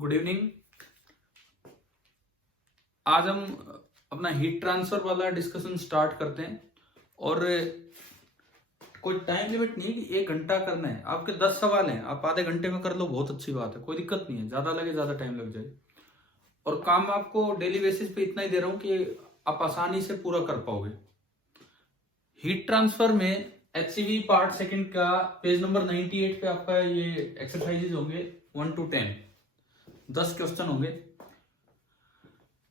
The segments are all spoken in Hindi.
Good evening. आज हम अपना हीट ट्रांसफर वाला डिस्कशन स्टार्ट करते हैं और कोई टाइम लिमिट नहीं है कि 1 घंटा करना है। आपके 10 सवाल हैं, आप आधे घंटे में कर लो, बहुत अच्छी बात है, कोई दिक्कत नहीं है। ज्यादा लगे ज्यादा टाइम लग जाए और काम आपको डेली बेसिस पे इतना ही दे रहा हूं कि आप आसानी से पूरा कर पाओगे। हीट ट्रांसफर में HCV पार्ट सेकंड का पेज नंबर 98 पे आपका ये एक्सरसाइजेज होंगे 1 to 10, 10 क्वेश्चन होंगे।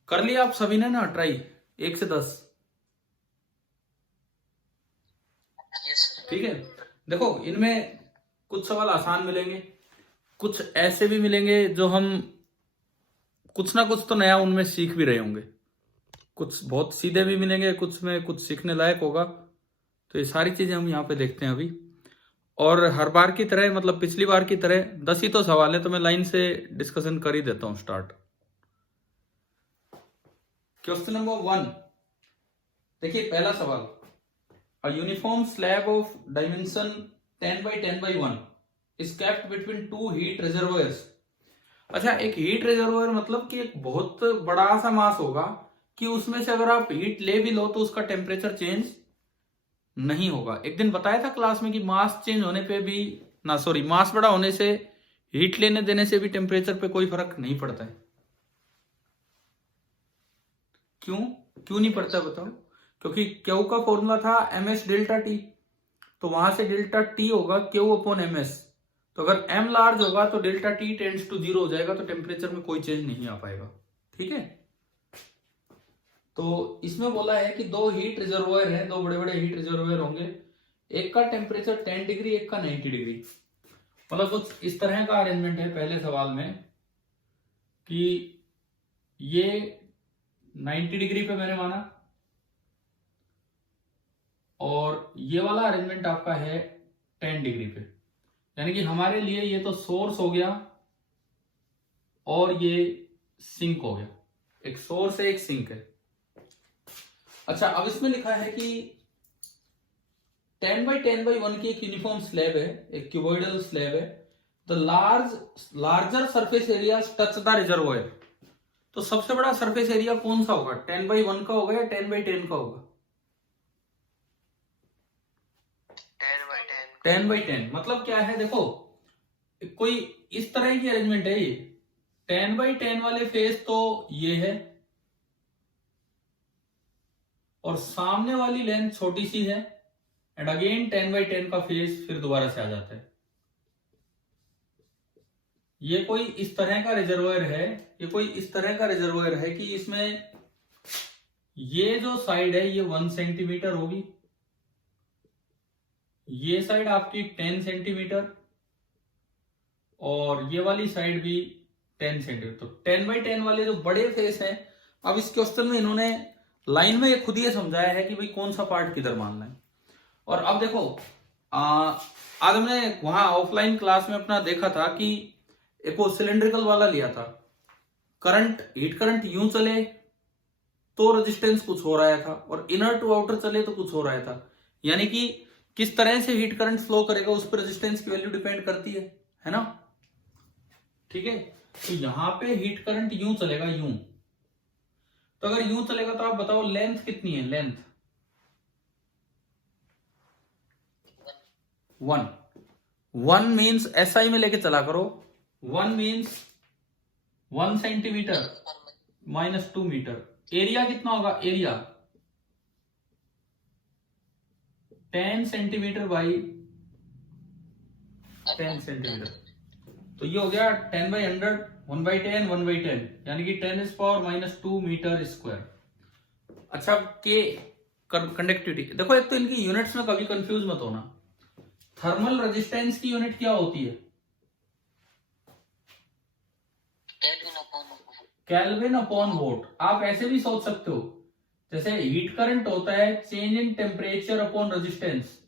कर लिया आप सभी ने ना ट्राई 1 से 10? ठीक है। देखो, इनमें कुछ सवाल आसान मिलेंगे, कुछ ऐसे भी मिलेंगे जो हम कुछ ना कुछ तो नया उनमें सीख भी रहे होंगे, कुछ बहुत सीधे भी मिलेंगे, कुछ में कुछ सीखने लायक होगा। तो ये सारी चीजें हम यहाँ पे देखते हैं अभी। और हर बार की तरह, मतलब पिछली बार की तरह 10 ही तो सवाल है, तो मैं लाइन से डिस्कशन कर ही देता हूँ स्टार्ट। क्वेश्चन नंबर 1, देखिए पहला सवाल। A uniform slab of dimension 10 by 10 by 1 is kept between two heat reservoirs। अच्छा, एक हीट रिजर्वोयर मतलब कि एक बहुत बड़ा सा मास होगा कि उसमें से अगर आप हीट ले भी लो तो उसका टेम्परेचर चेंज नहीं होगा। एक दिन बताया था क्लास में कि मास चेंज होने पे भी मास बड़ा होने से हीट लेने देने से भी टेम्परेचर पे कोई फर्क नहीं पड़ता है। क्यों क्यों नहीं पड़ता बताओ? क्योंकि क्यू का फॉर्मूला था ms डेल्टा टी, तो वहां से डेल्टा टी होगा क्यू अपॉन ms। तो अगर m लार्ज होगा तो डेल्टा टी टेंड्स टू 0 हो जाएगा, तो टेम्परेचर में कोई चेंज नहीं आ पाएगा। ठीक है। तो इसमें बोला है कि दो हीट रिजर्वोयर है, दो बड़े बड़े हीट रिजर्वोयर होंगे, एक का टेम्परेचर 10 डिग्री, एक का 90 डिग्री। मतलब कुछ इस तरह का अरेंजमेंट है पहले सवाल में कि ये 90 डिग्री पे मैंने माना और ये वाला अरेंजमेंट आपका है 10 डिग्री पे। यानी कि हमारे लिए ये तो सोर्स हो गया और ये सिंक हो गया, एक सोर्स है एक सिंक है। अच्छा, अब इसमें लिखा है कि 10 by 10 by 1 की एक यूनिफॉर्म स्लैब है, एक क्यूबॉइडल स्लैब है। The larger surface area touch the reservoir. तो सबसे बड़ा सरफेस एरिया कौन सा होगा? 10 by 1 का होगा या 10 by 10 का होगा? 10 by 10 मतलब क्या है? देखो, कोई इस तरह की अरेंजमेंट है ये। 10 by 10 वाले फेस तो ये है और सामने वाली लेंथ छोटी सी है, एंड अगेन 10 by 10 का फेस फिर दोबारा से आ जाता है। ये कोई इस तरह का रिजर्वोयर है, ये कोई इस तरह का रिजर्वोयर है कि इसमें ये जो साइड है ये 1 सेंटीमीटर होगी, ये साइड आपकी 10 सेंटीमीटर और ये वाली साइड भी 10 सेंटीमीटर। तो 10 by 10 वाले जो बड़े फेस हैं, अब इस क्वेश्चन में इन्होंने लाइन में ये खुद ही समझाया है कि भाई कौन सा पार्ट किधर मानना है। और अब देखो, आज हमने वहां ऑफलाइन क्लास में अपना देखा था कि एक वो सिलेंड्रिकल वाला लिया था, करंट, हीट करंट यूं चले तो रेजिस्टेंस कुछ हो रहा था और इनर टू आउटर चले तो कुछ हो रहा था। यानी कि किस तरह से हीट करंट फ्लो करेगा उस पर रेजिस्टेंस की वैल्यू डिपेंड करती है ना? ठीक है। तो यहां पे हीट करंट यूं चलेगा, यूं। तो अगर यूं चलेगा तो आप बताओ लेंथ कितनी है? लेंथ 1 मीन्स SI में लेके चला करो। 1 means 1 centimetre minus 2 metre. Area कितना होगा? Area 10 centimetre by 10 centimetre. तो ये हो गया 10 बाई 100, 1 बाई 10, 1 बाई 10, यानी कि 10 is power minus 2 metre square. अच्छा, के कंडक्टिविटी देखो, एक तो इनकी यूनिट्स में कभी कंफ्यूज मत होना। थर्मल रेजिस्टेंस की यूनिट क्या होती है? Kelvin upon vote. आप ऐसे भी सोच सकते हो, जैसे हीट करंट होता है change in temperature upon resistance.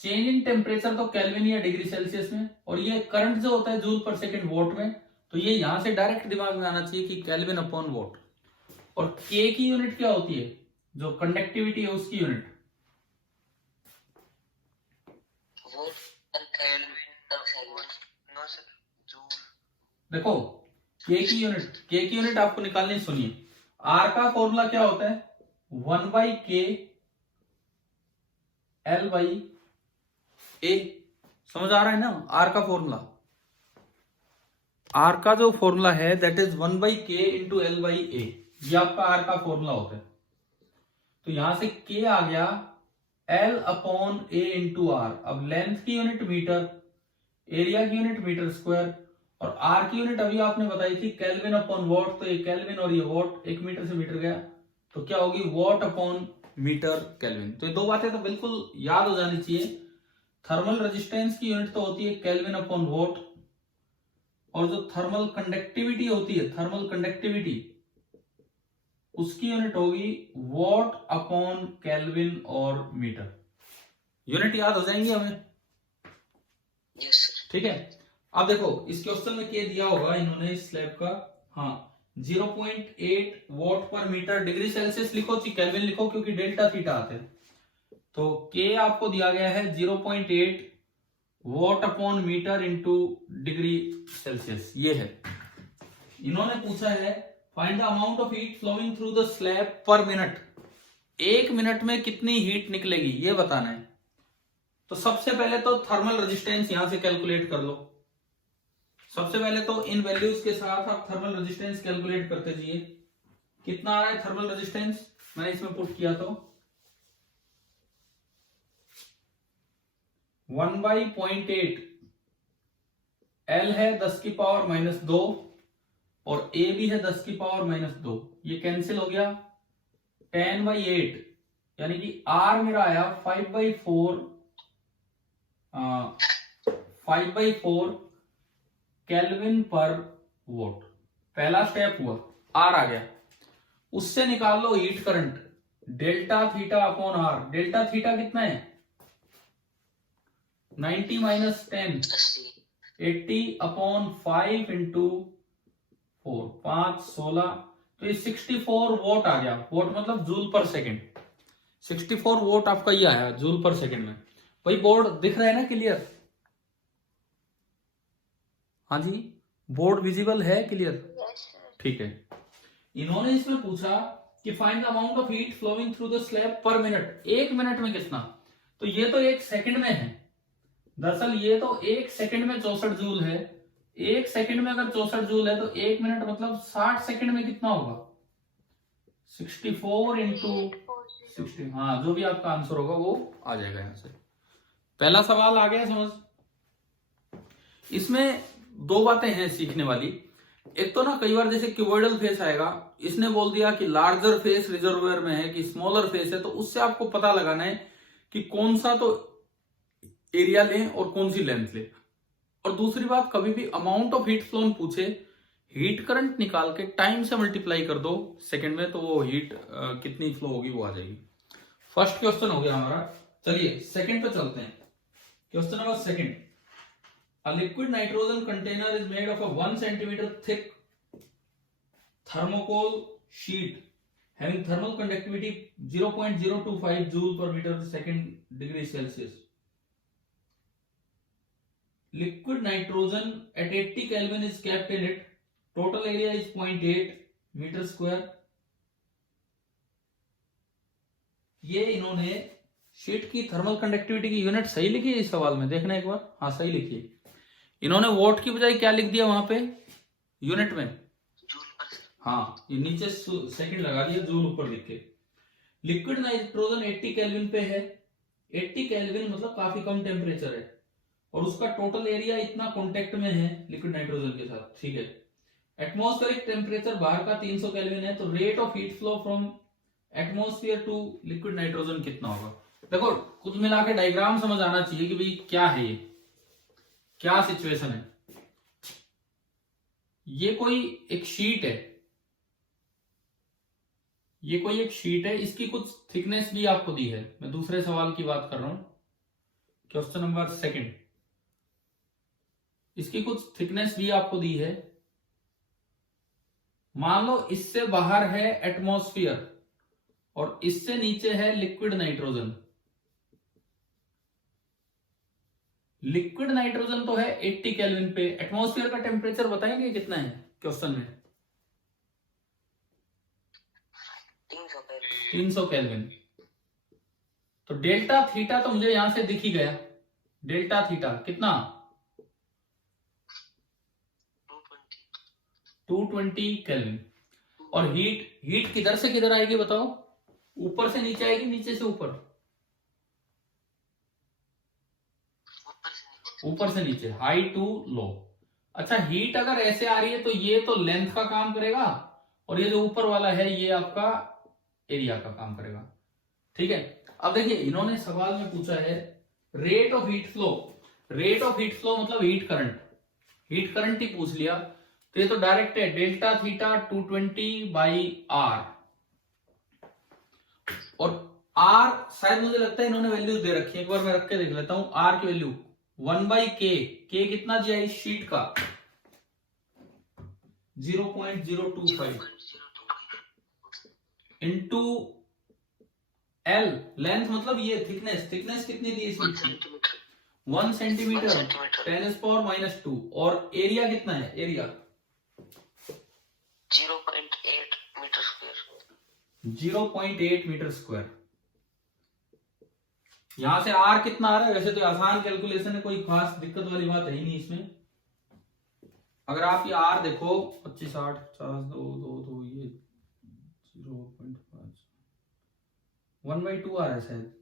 Change in temperature तो केल्विन या डिग्री सेल्सियस में, और ये करंट जो होता है जूल पर सेकंड वोट में। तो ये यहां से डायरेक्ट दिमाग में आना चाहिए कि केल्विन अपॉन वोट। और के की यूनिट क्या होती है? जो कंडक्टिविटी है उसकी यूनिट देखो, के की यूनिट आपको निकालनी, सुनिए। आर का फॉर्मूला क्या होता है, 1/k L/A। समझ आ रहा है ना, आर का फॉर्मूला, आर का जो फॉर्मूला है that is 1/k into L/A। ये आपका आर का फॉर्मूला होता है। तो यहां से k आ गया L/A इंटू आर। अब लेंथ की यूनिट मीटर, एरिया की यूनिट मीटर स्क्वायर, और आर की यूनिट अभी आपने बताई थी केल्विन अपॉन वॉट। तो ये केल्विन और ये वॉट, 1 मीटर से मीटर गया तो क्या होगी, वॉट अपॉन मीटर केल्विन। तो ये दो बातें तो बिल्कुल याद हो जानी चाहिए। थर्मल रेजिस्टेंस की यूनिट तो होती है केल्विन अपॉन वॉट, और जो थर्मल कंडक्टिविटी होती है, थर्मल कंडक्टिविटी, उसकी यूनिट होगी वॉट अपॉन केल्विन और मीटर। यूनिट याद हो जाएंगी हमें, ठीक है। अब देखो इस क्वेश्चन में क्या दिया होगा इन्होंने इस स्लैब का, हाँ 0.8 what per metre degree Celsius लिखो, केल्विन लिखो क्योंकि डेल्टा थीटा आते हैं। तो के आपको दिया गया है 0.8 watt upon metre into degree Celsius, ये है। इन्होंने पूछा है find the amount of heat flowing through the slab per minute, 1 minute में कितनी हीट निकलेगी ये बताना है। तो सबसे पहले तो थर्मल रेजिस्टेंस यहां से कैलकुलेट कर लो। सबसे पहले तो इन वैल्यूज के साथ आप थर्मल रेजिस्टेंस कैलकुलेट करते जाइए। कितना आ रहा है थर्मल रेजिस्टेंस, मैंने इसमें पुट किया तो 1/0.8 L है 10 की पावर -2 और A भी है 10 की पावर -2, ये कैंसिल हो गया। 10/8 यानी कि R मेरा आया 5/4 केल्विन पर वोट। पहला स्टेप हुआ, R आ गया। उससे निकाल low heat current, delta theta upon R। Delta theta कितना है, 90 - 10 80 अपॉन 5 इंटू 4, 5 16, तो ये 64 वोट आ गया। वोट मतलब जूल पर सेकेंड। 64 वोट आपका ये आया जूल पर सेकेंड में। भाई बोर्ड दिख रहा है ना क्लियर, हाँ जी बोर्ड विजिबल है क्लियर, ठीक है। इन्होंने इसमें पूछा कि find the amount of heat flowing through the slab per minute, 1 minute में कितना। तो ये तो 1 सेकंड में है, दरअसल ये तो 1 सेकंड में 64 जूल है। 1 सेकंड में अगर 64 जूल है तो 1 मिनट मतलब 60 सेकंड में कितना होगा, 64 इंटू 60। हाँ जो भी आपका आंसर होगा वो आ जाएगा यहां से। पहला सवाल आ गया समझ। इसमें दो बातें हैं सीखने वाली। एक तो ना कई बार जैसे क्यूबॉइडल फेस आएगा, इसने बोल दिया कि लार्जर फेस रिजर्वोयर में है कि स्मॉलर फेस है, तो उससे आपको पता लगाना है कि कौन सा तो एरिया लें और कौन सी लेंथ लें। और दूसरी बात, कभी भी अमाउंट ऑफ हीट फ्लोन पूछे, हीट करंट निकाल के टाइम से मल्टीप्लाई कर दो सेकंड में, तो वो हीट कितनी फ्लो होगी वो आ जाएगी। फर्स्ट क्वेश्चन हो गया हमारा। चलिए सेकंड पे चलते हैं। Question number second, a liquid nitrogen container is made of a 1 centimeter thick thermocol sheet having thermal conductivity 0.025 joule per meter second degree Celsius. Liquid nitrogen at 80 Kelvin is kept in it. Total area is 0.8 meter square. ये इन्होंने शीट की थर्मल कंडक्टिविटी की यूनिट सही लिखी है इस सवाल में, देखना एक बार, हाँ सही लिखी है। इन्होंने वोट की बजाय क्या लिख दिया वहां पे यूनिट में, हाँ ये नीचे सेकंड लगा दिया, जूल ऊपर लिख के। लिक्विड नाइट्रोजन 80 केल्विन पे है। 80 केल्विन मतलब काफी कम टेम्परेचर है, और उसका टोटल एरिया इतना कांटेक्ट में है लिक्विड नाइट्रोजन के साथ, ठीक है। एटमॉस्फेरिक टेम्परेचर बाहर का 300 केल्विन है, तो rate of heat flow from atmosphere to liquid nitrogen कितना होगा। देखो कुछ मिला के डायग्राम समझ आना चाहिए कि भाई क्या है, ये क्या सिचुएशन है। ये कोई एक शीट है, ये कोई एक शीट है, इसकी कुछ थिकनेस भी आपको दी है। मैं दूसरे सवाल की बात कर रहा हूं, क्वेश्चन नंबर सेकंड। इसकी कुछ थिकनेस भी आपको दी है। मान लो इससे बाहर है एटमॉस्फेयर और इससे नीचे है लिक्विड नाइट्रोजन। लिक्विड नाइट्रोजन तो है 80 केल्विन पे। एटमॉस्फेयर का टेम्परेचर बताएंगे कितना है, क्वेश्चन में? 300 300 केल्विन। तो डेल्टा थीटा तो मुझे यहां से दिख ही गया, डेल्टा थीटा कितना? 220 केल्विन। और हीट किधर से किधर आएगी बताओ? ऊपर से नीचे आएगी, नीचे से ऊपर? ऊपर से नीचे, हाई टू लो। अच्छा, हीट अगर ऐसे आ रही है तो ये तो लेंथ का काम करेगा, और ये जो ऊपर वाला है ये आपका एरिया का काम करेगा। ठीक है, अब देखिए इन्होंने सवाल में पूछा है rate of heat flow. Rate of heat flow मतलब हीट करंट, हीट करंट ही पूछ लिया, तो ये तो डायरेक्ट है डेल्टा थीटा 220 बाई आर। और आर शायद मुझे लगता है इन्होंने वैल्यू दे रखी है, एक बार मैं रख के देख लेता हूं। आर की वैल्यू 1/k, के कितना दिया इस शीट का? 0.025 इंटू एल, लेंथ मतलब ये थिकनेस, थिकनेस कितनी दी इस शीट की? 1 सेंटीमीटर 10⁻²। और एरिया कितना है? Area 0.8 metre square. 0.8 metre square. यहां से आर कितना आ रहा है? वैसे तो आसान कैलकुलेशन है, कोई खास दिक्कत वाली बात है ही नहीं इसमें। अगर आप ये आर देखो 25 8 50 2 2 2 ये 0.5 1/2 आ रहा है शायद,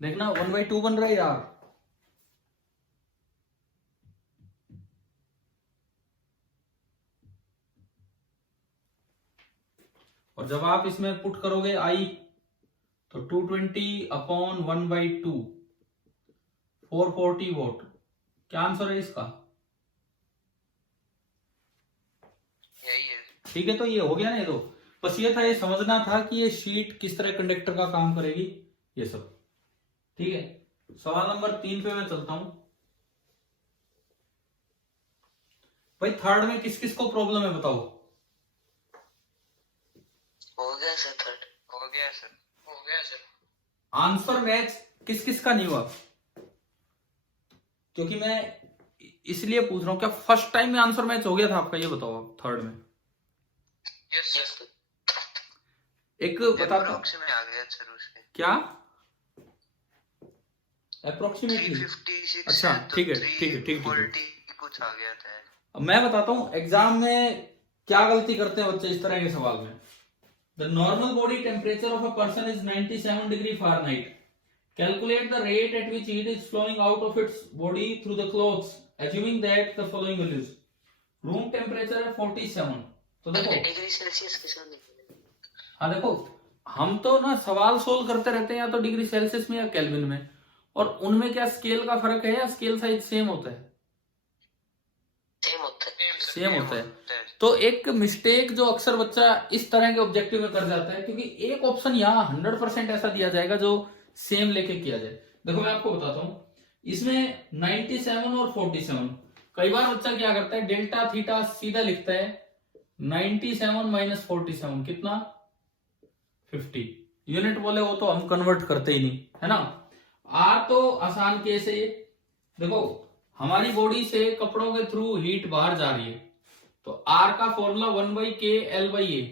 देखना 1/2 बन रहा है यार। और जब आप इसमें पुट करोगे आई, तो 220/1/2 440 वोट। क्या आंसर है इसका? यही है। ठीक है, तो ये हो गया ना। ये तो बस ये था, ये समझना था कि ये शीट किस तरह कंडक्टर का काम करेगी, ये सब। ठीक है, सवाल नंबर 3 पे मैं चलता हूं। भाई थर्ड में किस किस को प्रॉब्लम है बताओ? हो गया सर, थर्ड हो गया सर, हो गया सर। आंसर मैच किस किस का नहीं हुआ? क्योंकि मैं इसलिए पूछ रहा हूं, क्या फर्स्ट टाइम में आंसर मैच हो गया था आपका? ये बताओ आप थर्ड में। Yes sir. एक बताता में आ गया सर उसके। क्या? अप्रोक्सीमेटली 356। अच्छा, ठीक है ठीक है ठीक है, कुछ आ गया था। अब मैं बताता हूं एग्जाम में क्या गलती करते हैं बच्चे इस तरह के सवाल में। The normal body temperature of a person is 97 degree Fahrenheit. Calculate the rate at which heat is flowing out of its body through the clothes, assuming that the following values. Room temperature है 47, तो देखो डिग्री सेल्सियस के साथ। हाँ देखो, हम तो ना सवाल सोल्व करते रहते हैं या तो डिग्री सेल्सियस में या केल्विन में, और उनमें क्या स्केल का फर्क है या स्केल साइज सेम होता है? सेम होता है। तो एक मिस्टेक जो अक्सर बच्चा इस तरह के ऑब्जेक्टिव में कर जाता है, क्योंकि एक ऑप्शन यहाँ 100% ऐसा दिया जाएगा जो सेम लेके किया जाए। देखो मैं आपको बताता हूँ, इसमें 97 और 47, कई बार बच्चा क्या करता है डेल्टा थीटा सीधा लिखता है 97 - 47 कितना? 50। यूनिट बोले वो तो हम कन्वर्ट करते ही नहीं है ना। आर तो आसान केस है। देखो हमारी बॉडी से कपड़ों के थ्रू हीट बाहर जा रही है, तो आर का फॉर्मूला 1/k L/A।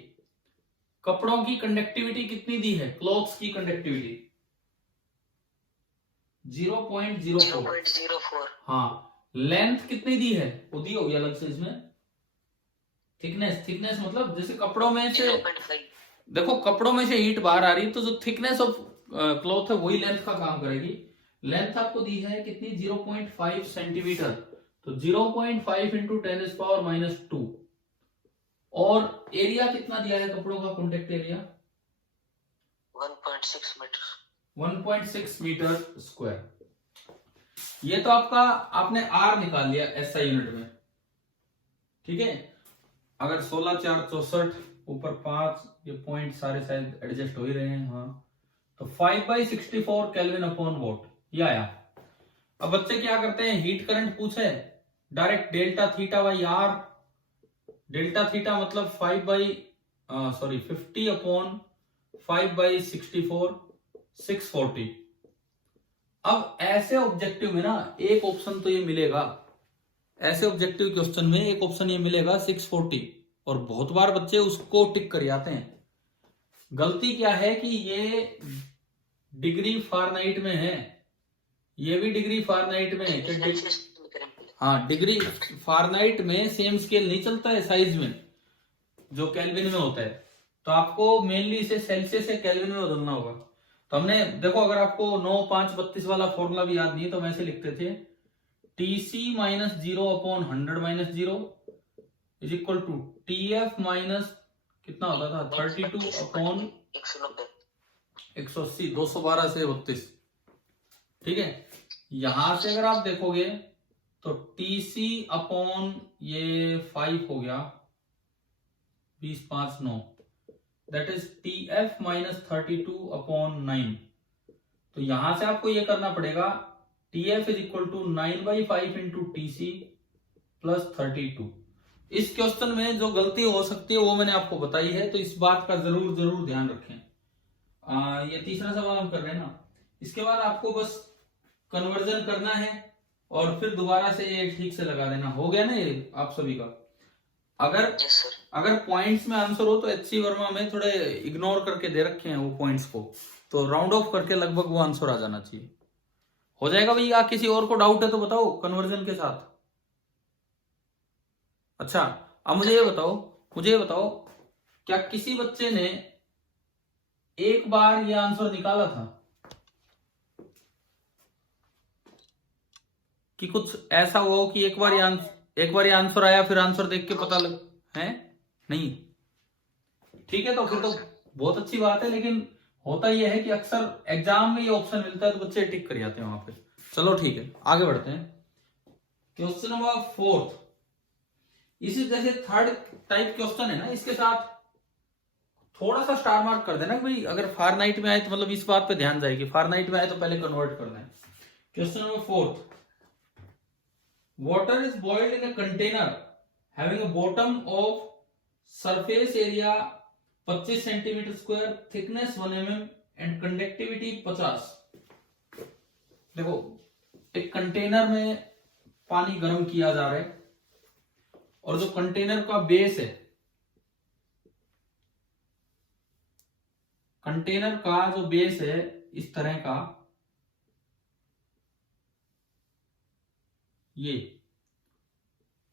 कपड़ों की कंडक्टिविटी कितनी दी है? क्लॉथ्स की कंडक्टिविटी 0.04। हाँ, लेंथ कितनी दी है? वो दी होगी अलग से इसमें। थिकनेस मतलब जैसे कपड़ों में से देखो कपड़ों में से हीट बाहर आ रही है, तो जो थिकनेस ऑफ क्लॉथ है वही लेंथ का काम करेगी। लेंथ आपको दी है कितनी? 0.5 सेंटीमीटर, तो 0.5 इंटू 10⁻²। और एरिया कितना दिया है कपड़ों का? Contact area 1.6 meter. 1.6 meter square. ये तो आपका आपने आर निकाल लिया एसआई यूनिट में। ठीक है, अगर 16 4 64 ऊपर 5, ये पॉइंट सारे शायद एडजस्ट हो ही रहे हैं। हाँ, तो 5/64 केल्विन अपॉन वॉट ये आया। अब बच्चे क्या करते हैं, हीट करंट पूछे direct delta theta by R. Delta theta मतलब 50 अपॉन 5/64 640। अब ऐसे ऑब्जेक्टिव में ना एक ऑप्शन तो ये मिलेगा ऐसे ऑब्जेक्टिव क्वेश्चन में एक ऑप्शन ये मिलेगा 640, और बहुत बार बच्चे उसको टिक कर आते हैं। गलती क्या है कि ये डिग्री फारेनहाइट में है, ये भी डिग्री फारेनहाइट में है कि हाँ, डिग्री फारेनहाइट में सेम स्केल नहीं चलता है साइज में जो केल्विन में होता है, तो आपको मेनली इसे सेल्सियस से केल्विन में बदलना होगा। तो हमने देखो, अगर आपको 9, 5, 32 वाला फॉर्मूला भी याद नहीं है तो हम ऐसे लिखते थे, TC minus 0/100 - 0 is equal to TF minus कितना होता था 32/180, 212 से 32। ठीक है, यहां से अगर आप देखोगे तो TC अपॉन ये 5 हो गया 20, 5, 9, दैट इज TF माइनस 32/9। तो यहां से आपको ये करना पड़ेगा, TF is equal to 9/5 into TC plus 32। इस क्वेश्चन में जो गलती हो सकती है वो मैंने आपको बताई है, तो इस बात का जरूर जरूर ध्यान रखें। ये तीसरा सवाल हम कर रहे हैं ना, इसके बाद आपको बस कन्वर्जन करना है और फिर दोबारा से ये ठीक से लगा देना। हो गया ना ये आप सभी का? अगर पॉइंट्स में आंसर हो तो HC वर्मा में थोड़े इग्नोर करके दे रखे हैं वो पॉइंट्स को, तो राउंड ऑफ करके लगभग वो आंसर आ जाना चाहिए। हो जाएगा भैया? किसी और को डाउट है तो बताओ कन्वर्जन के साथ। अच्छा, अब मुझे ये बताओ क्या किसी बच्चे ने एक बार ये आंसर निकाला था कि कुछ ऐसा हुआ हो कि एक बार ये आंसर आया फिर आंसर देख के पता लग है? नहीं? ठीक है, तो फिर तो बहुत अच्छी बात है, लेकिन होता यह है कि अक्सर एग्जाम में ये ऑप्शन मिलता है तो बच्चे टिक कर जाते हैं वहां पे। चलो ठीक है, आगे बढ़ते हैं। क्वेश्चन नंबर 4, इसी जैसे थर्ड टाइप क्वेश्चन है ना, इसके साथ थोड़ा सा स्टार मार्क कर देना भाई, अगर फारेनहाइट में आए तो मतलब इस बात पे ध्यान जाएगी, फारेनहाइट में आए तो पहले कन्वर्ट करना है। Question number 4, water is boiled in a container having a bottom of surface area 25 centimetre square, thickness 1 mm and conductivity 50। देखो, एक कंटेनर में पानी गर्म किया जा रहा है और जो कंटेनर का बेस है, कंटेनर का जो बेस है इस तरह का, ये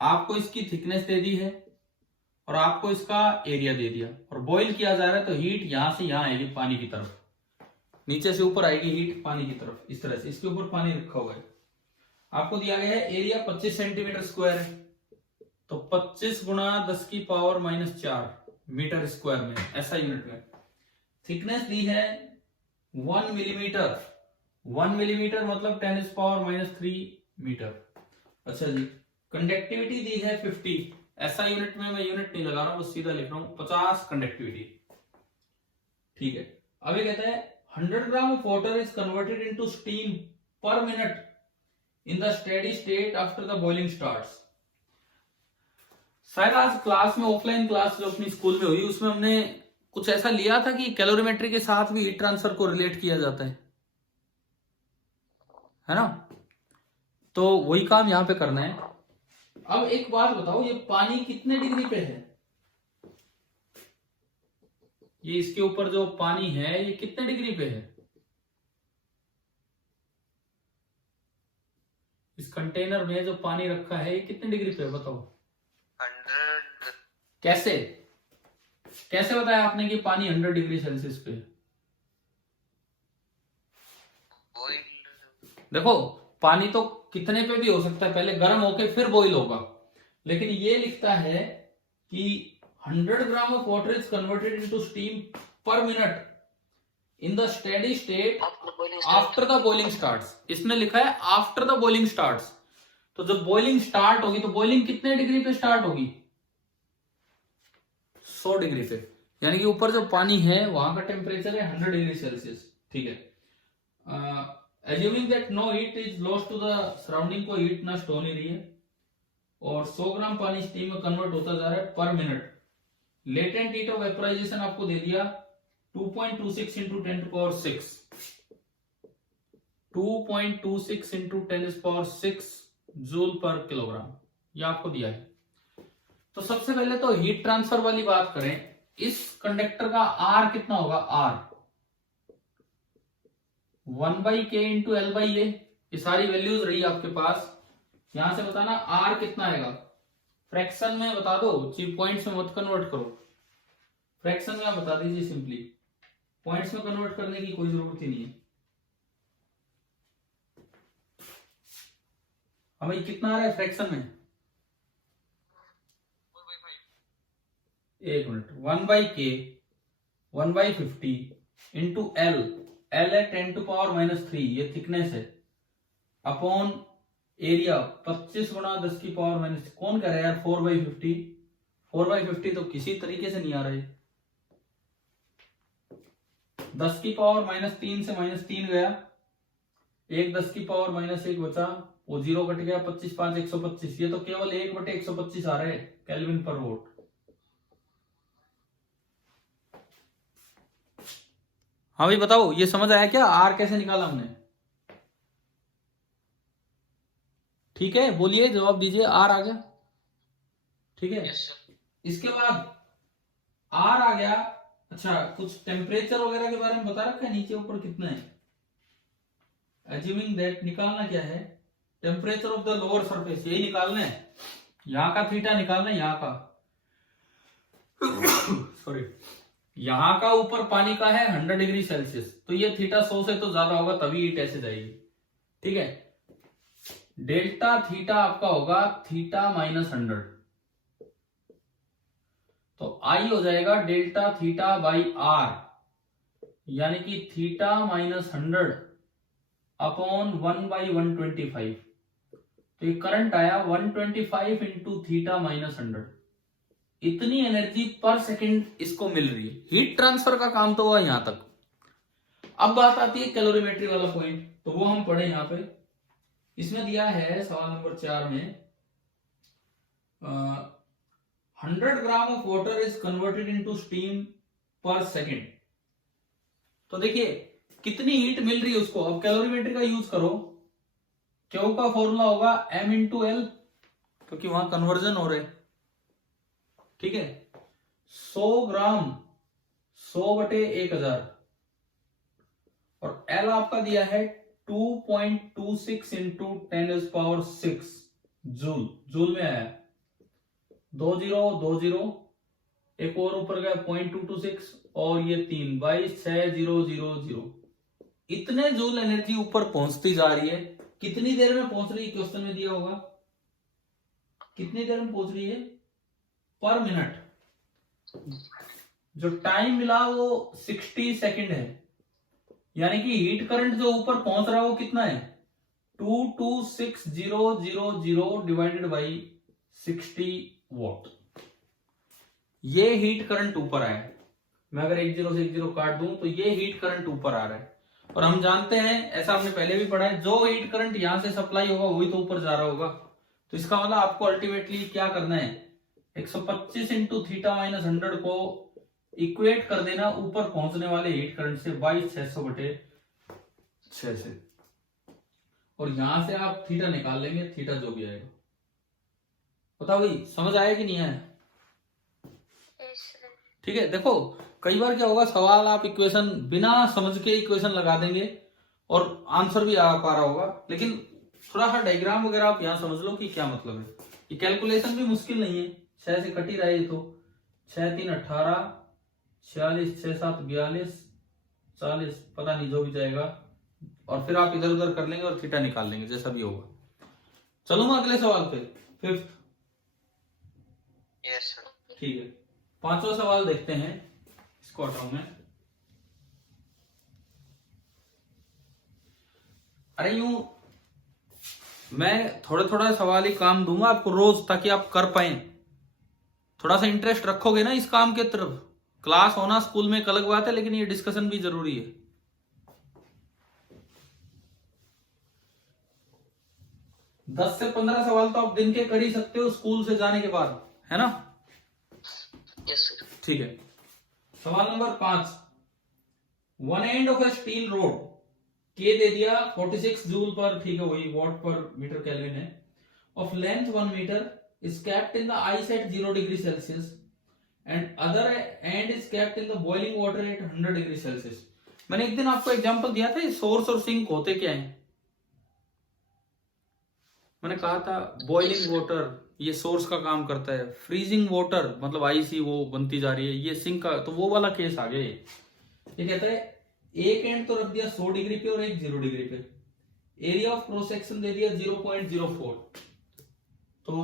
आपको इसकी थिकनेस दे दी है और आपको इसका एरिया दे दिया, और बॉईल किया जा रहा है तो हीट यहां से यहां आएगी पानी की तरफ, नीचे से ऊपर आएगी हीट पानी की तरफ, इस तरह से इसके ऊपर पानी रखा हुआ है। आपको दिया गया है एरिया 25 सेंटीमीटर स्क्वायर है, तो 25 गुणा 10 की पावर -4 मीटर स्क्वायर में, ऐसा यूनिट में। थिकनेस दी है 1 मिलीमीटर, 1 मिलीमीटर मतलब 10⁻³ मीटर। अच्छा जी, कंडक्टिविटी दी है 50, ऐसा यूनिट में, मैं यूनिट नहीं लगा रहा हूं, बस सीधा लिख रहा हूं 50 कंडक्टिविटी। ठीक है, अभी कहता है 100 gram of water is converted into steam पर minute in the steady state after the boiling starts. शायद आज क्लास में, ऑफलाइन क्लास जो अपनी स्कूल में हुई, उसमें हमने कुछ ऐसा लिया था कि कैलोरीमेट्री के साथ भी हीट ट्रांसफर को रिलेट किया जाता है ना? तो वही काम यहां पे करना है। अब एक बात बताओ, ये पानी कितने डिग्री पे है? ये इसके ऊपर जो पानी है ये कितने डिग्री पे है? इस कंटेनर में जो पानी रखा है ये कितने डिग्री पे है बताओ? 100। कैसे बताया आपने कि पानी 100 डिग्री सेल्सियस पे? देखो, पानी तो कितने पे भी हो सकता है, पहले गर्म होके फिर बॉईल होगा, लेकिन ये लिखता है कि 100 gram of water is converted into steam पर minute in the steady state after the boiling starts. इसने लिखा है आफ्टर द बॉइलिंग स्टार्ट्स, तो जब बॉइलिंग स्टार्ट होगी तो बॉइलिंग कितने डिग्री पे स्टार्ट होगी? 100 डिग्री पे, यानी कि ऊपर जो पानी है वहां का टेम्परेचर है 100 डिग्री सेल्सियस। ठीक है, assuming that no heat is lost to the surrounding, को हीट नष्ट हो नहीं रही है, और 100 ग्राम पानी स्टीम में कन्वर्ट होता जा रहा है per minute. Latent heat of vaporization आपको दे दिया 2.26 into 10⁶, 2.26 into 10⁶ joule per kilogram. ये आपको दिया है। तो सबसे पहले तो हीट ट्रांसफर वाली बात करें, इस कंडक्टर का आर कितना होगा, आर 1/k इंटू L/A। ये सारी वैल्यूज रही आपके पास, यहां से बताना आर कितना आएगा। फ्रैक्शन में बता दो, चीप पॉइंट्स में मत कन्वर्ट करो, फ्रैक्शन में आप बता दीजिए सिंपली, पॉइंट्स में कन्वर्ट करने की कोई जरूरत ही नहीं है। हमें कितना आ रहा है फ्रैक्शन में, 1 minute, 1/k 1/50 into L, L है 10⁻³ ये थिकनेस है, अपॉन एरिया 25 गुणा 10⁻⁻, कौन कह रहा है यार 4/50, 4/50 तो किसी तरीके से नहीं आ रहे। 10⁻³ से -3 गया, एक 10⁻⁻1 बचा, वो 0 कट गया, 25 5 125, ये तो केवल 1/125 आ रहे हैं केल्विन पर वोल्ट। हाँ भाई बताओ, ये समझ आया क्या, आर कैसे निकाला हमने? ठीक है, बोलिए, जवाब दीजिए, आर आ गया, ठीक है। Yes sir. इसके बाद आर आ गया। अच्छा, कुछ टेम्परेचर वगैरह के बारे में बता रखा है, नीचे ऊपर कितना है, एज्यूमिंग दैट, निकालना क्या है, temperature of the lower surface, यही निकालना है, यहां का थीटा निकालना है, यहां का सॉरी, यहां का ऊपर पानी का है 100 डिग्री सेल्सियस, तो ये थीटा 100 से तो ज्यादा होगा, तभी हीट ऐसे जाएगी, ठीक है। डेल्टा थीटा आपका होगा थीटा -100, तो आई हो जाएगा डेल्टा थीटा बाई आर, यानी कि थीटा -100 अपॉन 1/125, तो ये करंट आया 125 इंटू थीटा -100। इतनी एनर्जी पर सेकंड इसको मिल रही है। हीट ट्रांसफर का काम तो हुआ यहां तक। अब बात आती है कैलोरीमेट्री वाला पॉइंट, तो वो हम पढ़े यहां पे। इसमें दिया है सवाल नंबर 4 में 100 gram of water is converted into steam पर सेकंड। तो देखिए कितनी हीट मिल रही है उसको। अब कैलोरीमेट्री का यूज करो, क्यू का फॉर्मूला होगा m इंटू एल, क्योंकि वहां कन्वर्जन हो रहे, ठीक है। 100 ग्राम 100/1000, और एल आपका दिया है 2.26 इंटू 10⁶ जूल, जूल में आया 2020, एक और ऊपर गया 0.226, और ये 3 22 6000। इतने जूल एनर्जी ऊपर पहुंचती जा रही है। कितनी देर में पहुंच रही है, क्वेश्चन में दिया होगा, कितनी देर में पहुंच रही है पर मिनट। जो टाइम मिला वो 60 सेकंड है, यानी कि हीट करंट जो ऊपर पहुंच रहा है वो कितना है, 226,000 डिवाइडेड बाई 60 वॉट। ये हीट करंट ऊपर आया है। मैं अगर 1 0 से 1 0 काट दूं तो ये हीट करंट ऊपर आ रहा है। और हम जानते हैं, ऐसा हमने पहले भी पढ़ा है, जो हीट करंट यहां से सप्लाई होगा वही तो ऊपर जा रहा होगा। तो इसका मतलब आपको अल्टीमेटली क्या करना है, 125 इंटू थीटा -100 को इक्वेट कर देना ऊपर पहुंचने वाले हीट करंट से 22,600/6 से, और यहां से आप थीटा निकाल लेंगे, थीटा जो भी आएगा। बताओ भाई समझ आया कि नहीं आया? ठीक है। देखो कई बार क्या होगा, सवाल आप इक्वेशन बिना समझ के इक्वेशन लगा देंगे और आंसर भी आ पा रहा होगा, लेकिन थोड़ा सा डायग्राम वगैरह आप यहां समझ लो कि क्या मतलब है। ये कैलकुलेशन भी मुश्किल नहीं है, 6 से कट ही रहा है ये तो, 6 3 18, 46 6 7 42 40, पता नहीं जो भी जाएगा, और फिर आप इधर उधर कर लेंगे और थीटा निकाल लेंगे, जैसा भी होगा। चलो मैं अगले सवाल पे, 5th। Yes sir. ठीक है, 5वां सवाल देखते हैं, इसको हटाऊं मैं। अरे यूं मैं थोड़ा थोड़ा सवाल ही काम दूंगा आपको रोज, ताकि आप कर पाए। थोड़ा सा इंटरेस्ट रखोगे ना इस काम के तरफ। क्लास होना स्कूल में एक अलग बात है, लेकिन ये डिस्कशन भी जरूरी है। 10 से 15 सवाल तो आप दिन के कर ही सकते हो स्कूल से जाने के बाद, है ना? Yes sir. ठीक है। सवाल number 5, one end of A steel road, के दे दिया 46 जूल पर, ठीक है, वही वॉट पर मीटर केल्विन है, of length 1 meter is kept in the ice at 0 degree Celsius and other end is kept in the boiling water at 100 degree Celsius. मैंने एक दिन आपको एग्जांपल दिया था, ये सोर्स और सिंक होते क्या हैं? मैंने कहा था बॉइलिंग वाटर ये सोर्स का काम करता है, फ्रीजिंग वाटर मतलब आइस ही वो बनती जा रही है, ये सिंक का, तो वो वाला केस आ गया। ये कहता है एक एंड तो रख दिया 100 डिग्री पे और एक 0 डिग्री पे, एरिया ऑफ क्रॉस सेक्शन दे दिया 0.04, तो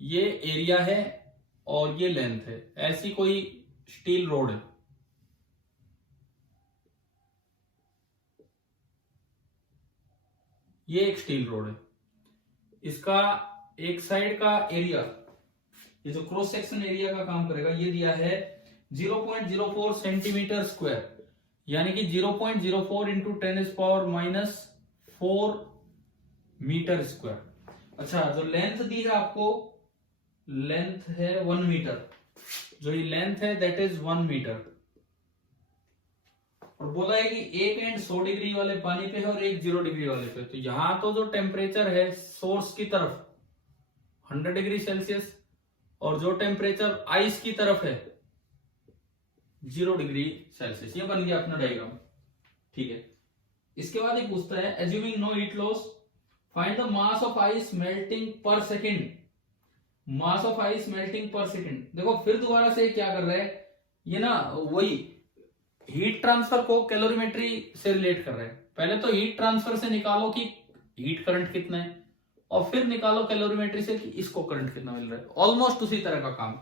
ये एरिया है और ये लेंथ है। ऐसी कोई स्टील रोड है, ये एक स्टील रोड है, इसका एक साइड का एरिया, ये जो क्रॉस सेक्शन एरिया का काम करेगा, ये दिया है 0.04 सेंटीमीटर स्क्वायर, यानी कि 0.04 इंटू 10⁻⁻⁴ मीटर स्क्वायर। अच्छा, जो लेंथ दी है आपको, लेंथ है 1 मीटर, जो ये लेंथ है दैट इज 1 मीटर, और बोला है कि एक एंड 100 डिग्री वाले पानी पे है और एक 0 डिग्री वाले पे। तो यहां तो जो टेम्परेचर है सोर्स की तरफ 100 डिग्री सेल्सियस, और जो टेम्परेचर आइस की तरफ है 0 डिग्री सेल्सियस। ये बन गया अपना डायग्राम, ठीक है। इसके बाद ये पूछता है assuming no heat loss find the mass of ice melting per second. Mass of ice melting per second, देखो फिर दोबारा से क्या कर रहा है, ये ना वही हीट ट्रांसफर को कैलोरीमेट्री से रिलेट कर रहे हैं। पहले तो हीट ट्रांसफर से निकालो कि हीट करंट कितना है, और फिर निकालो कैलोरीमेट्री से कि इसको करंट कितना मिल रहा है। ऑलमोस्ट उसी तरह का काम।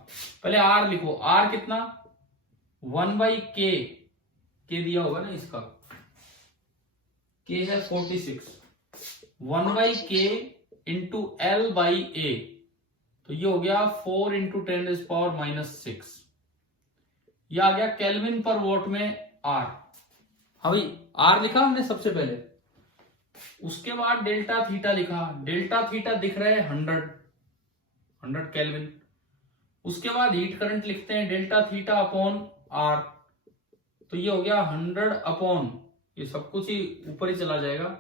पहले आर लिखो, आर कितना 1/k, के दिया होगा ना इसका, के है 46, 1/k इंटू L/A, तो ये हो गया 4 इंटू 10⁻⁻⁶। ये आ गया केल्विन पर वॉट में आर। अभी आर लिखा हमने सबसे पहले, उसके बाद डेल्टा थीटा लिखा, डेल्टा थीटा दिख रहा है 100 केल्विन। उसके बाद हीट करंट लिखते हैं डेल्टा थीटा अपॉन आर, तो ये हो गया 100 अपॉन, ये सब कुछ ही ऊपर ही चला जाएगा,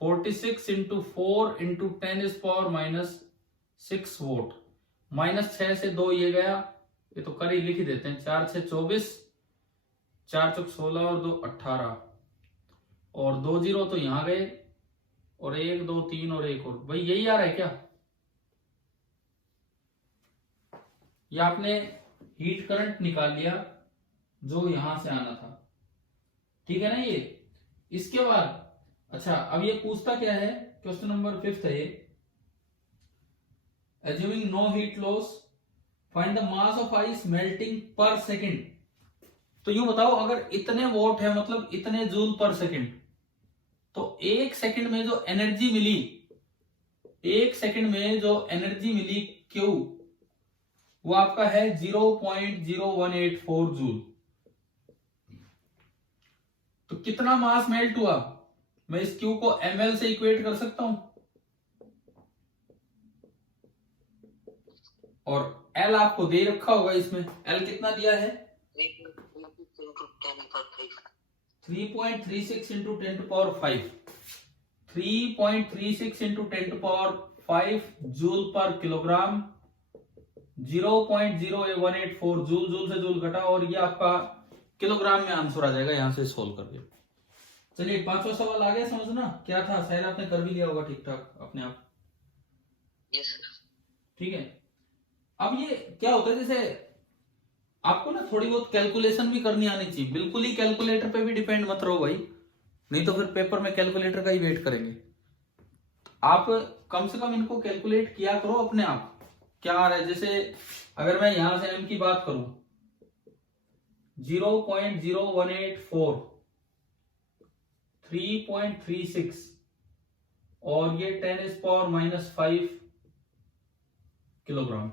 46 इंटू 4 इंटू 10⁻⁻⁶ वोल्ट। -6 से 2 ये गया, ये तो कर ही लिख ही देते हैं, 4 6 24, 4 चौक 16 और 2 18, और 2 0 तो यहां गए, और 1 2 3 और 1 और, भाई यही आ रहा है क्या? ये आपने हीट करंट निकाल लिया जो यहां से आना था, ठीक है ना ये। इसके बाद अच्छा, अब ये पूछता क्या है, क्वेश्चन नंबर 5 है ये, assuming no heat loss find the mass of ice melting per second। तो यूं बताओ, अगर इतने वोट है मतलब इतने जूल पर सेकंड, तो एक सेकंड में जो एनर्जी मिली, एक सेकंड में जो एनर्जी मिली क्यू, वो आपका है 0.0184 जूल। तो कितना मास मेल्ट हुआ, मैं इस क्यू को ml से इक्वेट कर सकता हूं, और L आपको दे रखा होगा इसमें, L कितना दिया है 3.36 into 10⁻⁵, 3.36 into 10⁻⁵ joule per kilogram, 0.0184 joule, joule से जूल घटा, और ये आपका किलोग्राम में आंसर आ जाएगा यहां से सोल्व करके। चलिए 5वां सवाल आ गया समझना, क्या था, शायद आपने कर भी लिया होगा ठीक ठाक अपने आप। Yes sir. ठीक है, अब ये क्या होता है, जैसे आपको ना थोड़ी बहुत कैलकुलेशन भी करनी आनी चाहिए, बिल्कुल ही कैलकुलेटर पे भी डिपेंड मत रहो भाई, नहीं तो फिर पेपर में कैलकुलेटर का ही वेट करेंगे। आप कम से कम इनको कैलकुलेट किया करो अपने आप, क्या आ रहा है। जैसे अगर मैं यहां से m की बात करूं, 0.0184, 3.36 और ये 10⁻⁵ किलोग्राम,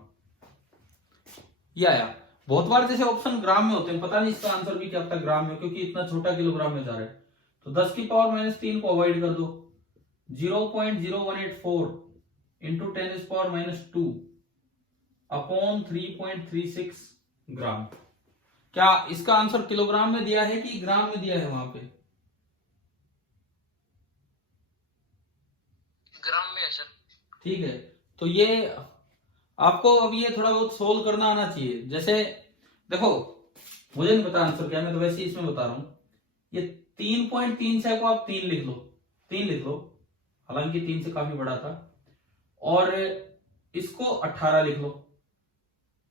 ये आया। बहुत बार जैसे ऑप्शन ग्राम में होते हैं, पता नहीं इसका आंसर भी क्या होता है ग्राम में, क्योंकि इतना छोटा किलोग्राम में जा रहा है। तो 10⁻³ को अवॉइड कर दो, 0.0184 इंटू 10⁻² अपॉन 3.36 ग्राम। क्या इसका आंसर किलोग्राम में दिया है कि ग्राम में दिया है वहां पे? ग्राम में है सर। ठीक है, तो ये आपको अब ये थोड़ा बहुत सोल्व करना आना चाहिए। जैसे देखो, मुझे नहीं पता आंसर क्या, मैं तो वैसे ही इसमें बता रहा हूँ। ये 3.36 को आप 3 लिख लो, 3 लिख लो, हालांकि 3 से काफी बड़ा था। और इसको 18 लिख लो।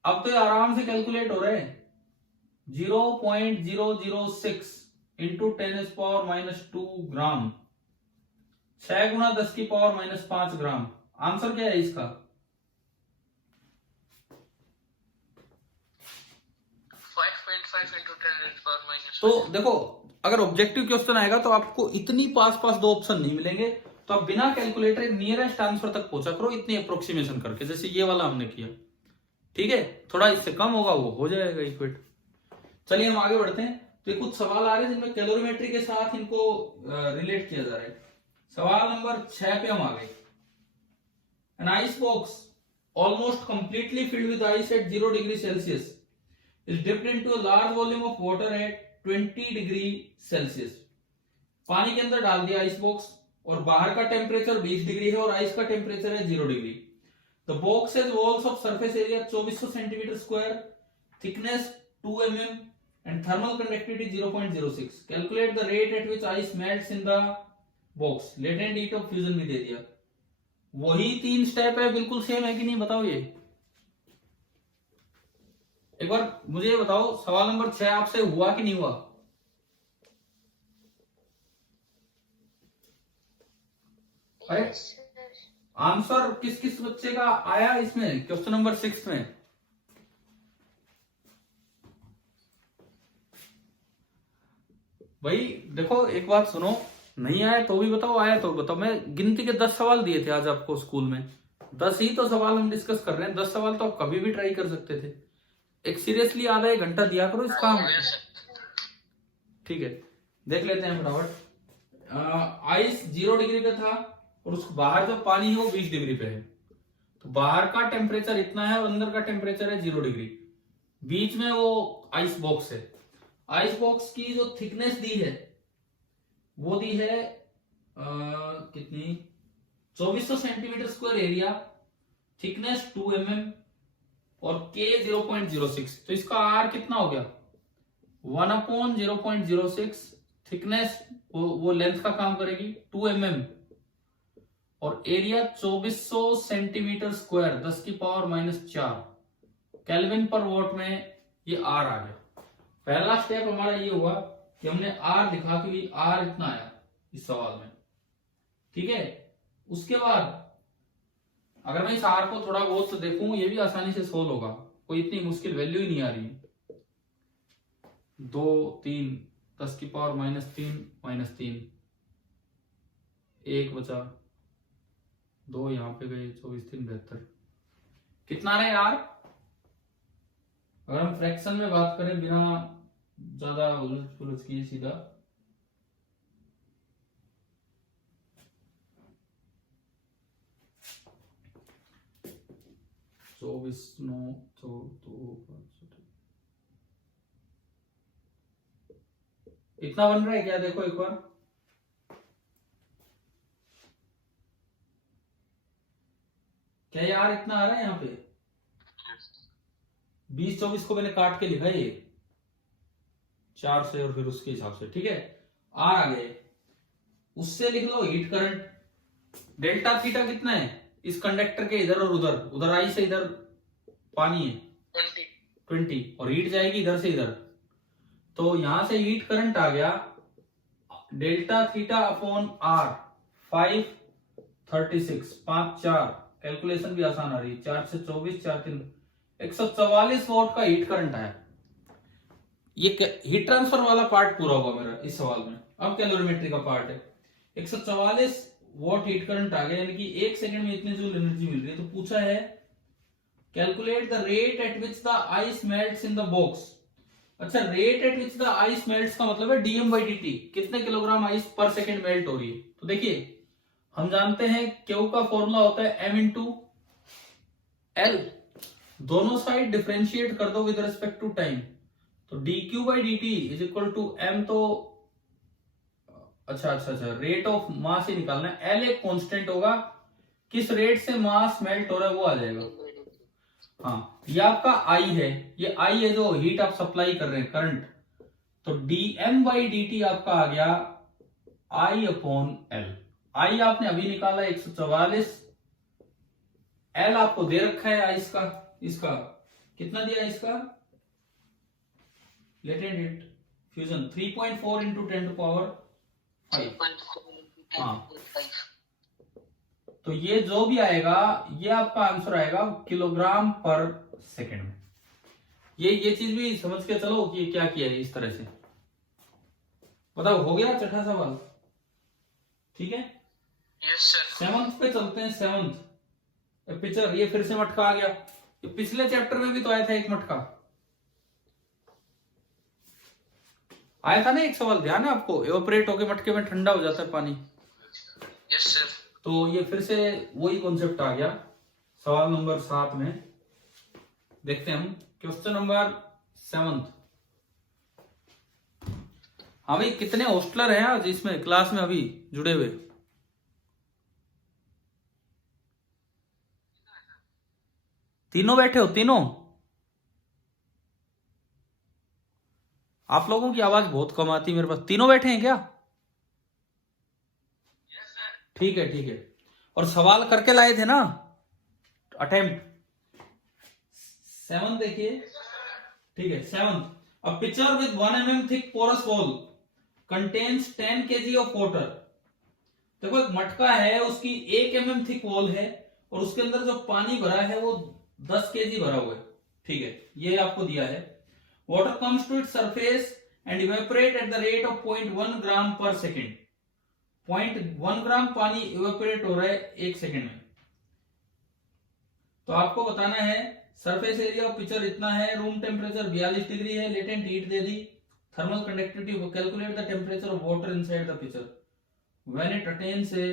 अब तो ये आराम से कैलकुलेट हो रहे हैं। 0.006 इंटू 10⁻⁻2 ग्राम, 6 गुना 10⁻⁻5 ग्राम। आंसर क्या है इसका? 5.5 into 10⁻⁻2। तो देखो, अगर ऑब्जेक्टिव क्वेश्चन आएगा तो आपको इतनी पास पास दो ऑप्शन नहीं मिलेंगे, तो आप बिना कैलकुलेटर नियरेस्ट आंसर तक पहुंचा करो, इतनी अप्रोक्सीमेशन करके, जैसे ये वाला हमने किया। ठीक है, थोड़ा इससे कम होगा वो हो जाएगा इक्वेट। चलिए हम आगे बढ़ते हैं। तो ये कुछ सवाल आ रहे हैं जिनमें कैलोरीमेट्री के साथ इनको रिलेट किया जा रहा है। सवाल नंबर 6 पे हम आ गए। An ice box almost completely filled with ice eight 0 degree Celsius is dipped into a large volume of water at 20 degree Celsius. पानी के अंदर डाल दिया आइस बॉक्स, और बाहर का टेम्परेचर 20 डिग्री है और आइस का टेम्परेचर है 0 degree. The box has walls of surface area 2400 centimetre square, thickness 2 mm and thermal conductivity 0.06। Calculate the rate at which ice melts in the box, latent heat of fusion भी दे दिया। वही 3 स्टेप है, बिल्कुल सेम है कि नहीं बताओ। ये एक बार मुझे ये बताओ, सवाल नंबर 6 आपसे हुआ कि नहीं हुआ? आंसर किस किस बच्चे का आया इसमें, क्वेश्चन नंबर 6 में? भाई देखो, एक बात सुनो, नहीं आया तो भी बताओ, आया तो बताओ। मैं गिनती के 10 सवाल दिए थे आज आपको स्कूल में, 10 ही तो सवाल हम डिस्कस कर रहे हैं। 10 सवाल तो आप कभी भी ट्राई कर सकते थे। एक सीरियसली आधा 1 घंटा दिया करो इस काम। ठीक है, देख लेते हैं फटाफट। आइस 0 डिग्री पे था और उसको बाहर जो पानी है वो 20 डिग्री पे है। तो बाहर का टेम्परेचर इतना है और अंदर का टेम्परेचर है 0 डिग्री। बीच में वो आइस बॉक्स है। आइस बॉक्स की जो थिकनेस दी है वो दी है कितनी, 2400 centimetre square area, thickness 2 mm और K 0.06। तो इसका R कितना हो गया, 1/0.06। थिकनेस वो लेंथ का काम करेगी 2 mm और एरिया 2400 सेंटीमीटर स्क्वायर 10⁻⁻4 केल्विन पर वॉट में ये R आ गया। पहला स्टेप हमारा ये हुआ कि हमने R लिखा कि R इतना आया इस सवाल में। ठीक है, उसके बाद अगर मैं इस R को थोड़ा बहुत तो देखूं, ये भी आसानी से सोल्व होगा, कोई इतनी मुश्किल वैल्यू ही नहीं आ रही। 2 3 10⁻³ -3 1 बचा, 2 यहां पे गए, 24 3 72। कितना रहे R? अगर हम फ्रैक्शन में बात करें बिना ज्यादा उलझ पुलझ किए, सीधा 24 9 2 इतना बन रहा है क्या? देखो एक बार, क्या यार इतना आ रहा है यहाँ पे? 20 24 को मैंने काट के लिखा है ये 4 से और फिर उसके हिसाब से। ठीक है, आर आ गए। उससे लिख low heat current. Delta theta कितना है इस कंडक्टर के इधर और उधर, उधर आई से इधर पानी है 20 और हीट जाएगी इधर से इधर। तो यहां से हीट करंट आ गया delta theta upon R 536 5 4। Calculation भी आसान आ रही है, 4 से 24 4 3 144 वोल्ट का हीट करंट आया। ये हीट ट्रांसफर वाला पार्ट पूरा होगा मेरा इस सवाल में। अब कैलोरीमेट्री का पार्ट है। 144 वॉट हीट करंट आ गया, यानी कि 1 सेकंड में इतनी जूल एनर्जी मिल रही है। तो पूछा है calculate the rate at which the ice melts in the box. अच्छा, rate at which the ice melts का मतलब है dm/dt, कितने kilogram ice per second melt हो रही है। तो देखिए, हम जानते हैं क्यू का फॉर्मूला होता है m इंटू एल। दोनों साइड डिफरेंशिएट कर दो विद रिस्पेक्ट टू टाइम, तो dq/dt is equal to m। तो अच्छा रेट ऑफ मास ही निकालना है। एल एक कांस्टेंट होगा, किस रेट से मास मेल्ट हो रहा है वो आ जाएगा। हाँ, ये आपका आई है, ये आई है जो हीट आप सप्लाई कर रहे हैं, करंट। तो dm/dt आपका आ गया I/L। आई आपने अभी निकाला 144, एल आपको दे रखा है आई इसका, इसका कितना दिया इसका, लेटेंट हीट फ्यूजन 3.4 इंटू 10⁵। हाँ, तो ये जो भी आएगा ये आपका आंसर आएगा किलोग्राम पर सेकंड में। ये चीज भी समझ के चलो कि क्या किया है इस तरह से। बताओ, हो गया छठा सवाल? ठीक है, यस सर। 7th पे चलते हैं। 7th पिक्चर, ये फिर से मटका आ गया। ये पिछले चैप्टर में भी तो आया था एक मटका, आया था ना एक सवाल, ध्यान है आपको? एवापोरेट होके मटके में ठंडा हो जाता है पानी। Yes sir. तो ये फिर से वही कॉन्सेप्ट आ गया सवाल नंबर 7 में। देखते हैं हम क्वेश्चन नंबर 7। हाँ भाई, कितने हॉस्टलर हैं आज इसमें क्लास में अभी जुड़े हुए? तीनों बैठे हो? तीनों? आप लोगों की आवाज बहुत कम आती है मेरे पास। तीनों बैठे हैं क्या? ठीक है, ठीक है। और सवाल करके लाए थे ना अटेम्प्ट? 7 देखिए, ठीक है। 7, a pitcher with 1 mm thick porous wall contains 10 kg of water। देखो, एक मटका है, उसकी 1 mm थिक वॉल है और उसके अंदर जो पानी भरा है वो 10 kg भरा हुआ है। ठीक है, ये आपको दिया है। Water comes to its surface and evaporate at the rate of 0.1 gram per second. 0.1 ग्राम पानी इवेपोरेट हो रहा है 1 सेकेंड में। तो आपको बताना है सरफेस एरिया ऑफ पिक्चर इतना है, रूम टेम्परेचर 42 डिग्री है, latent heat they the, thermal conductivity, calculate the temperature of water inside the picture when it attains a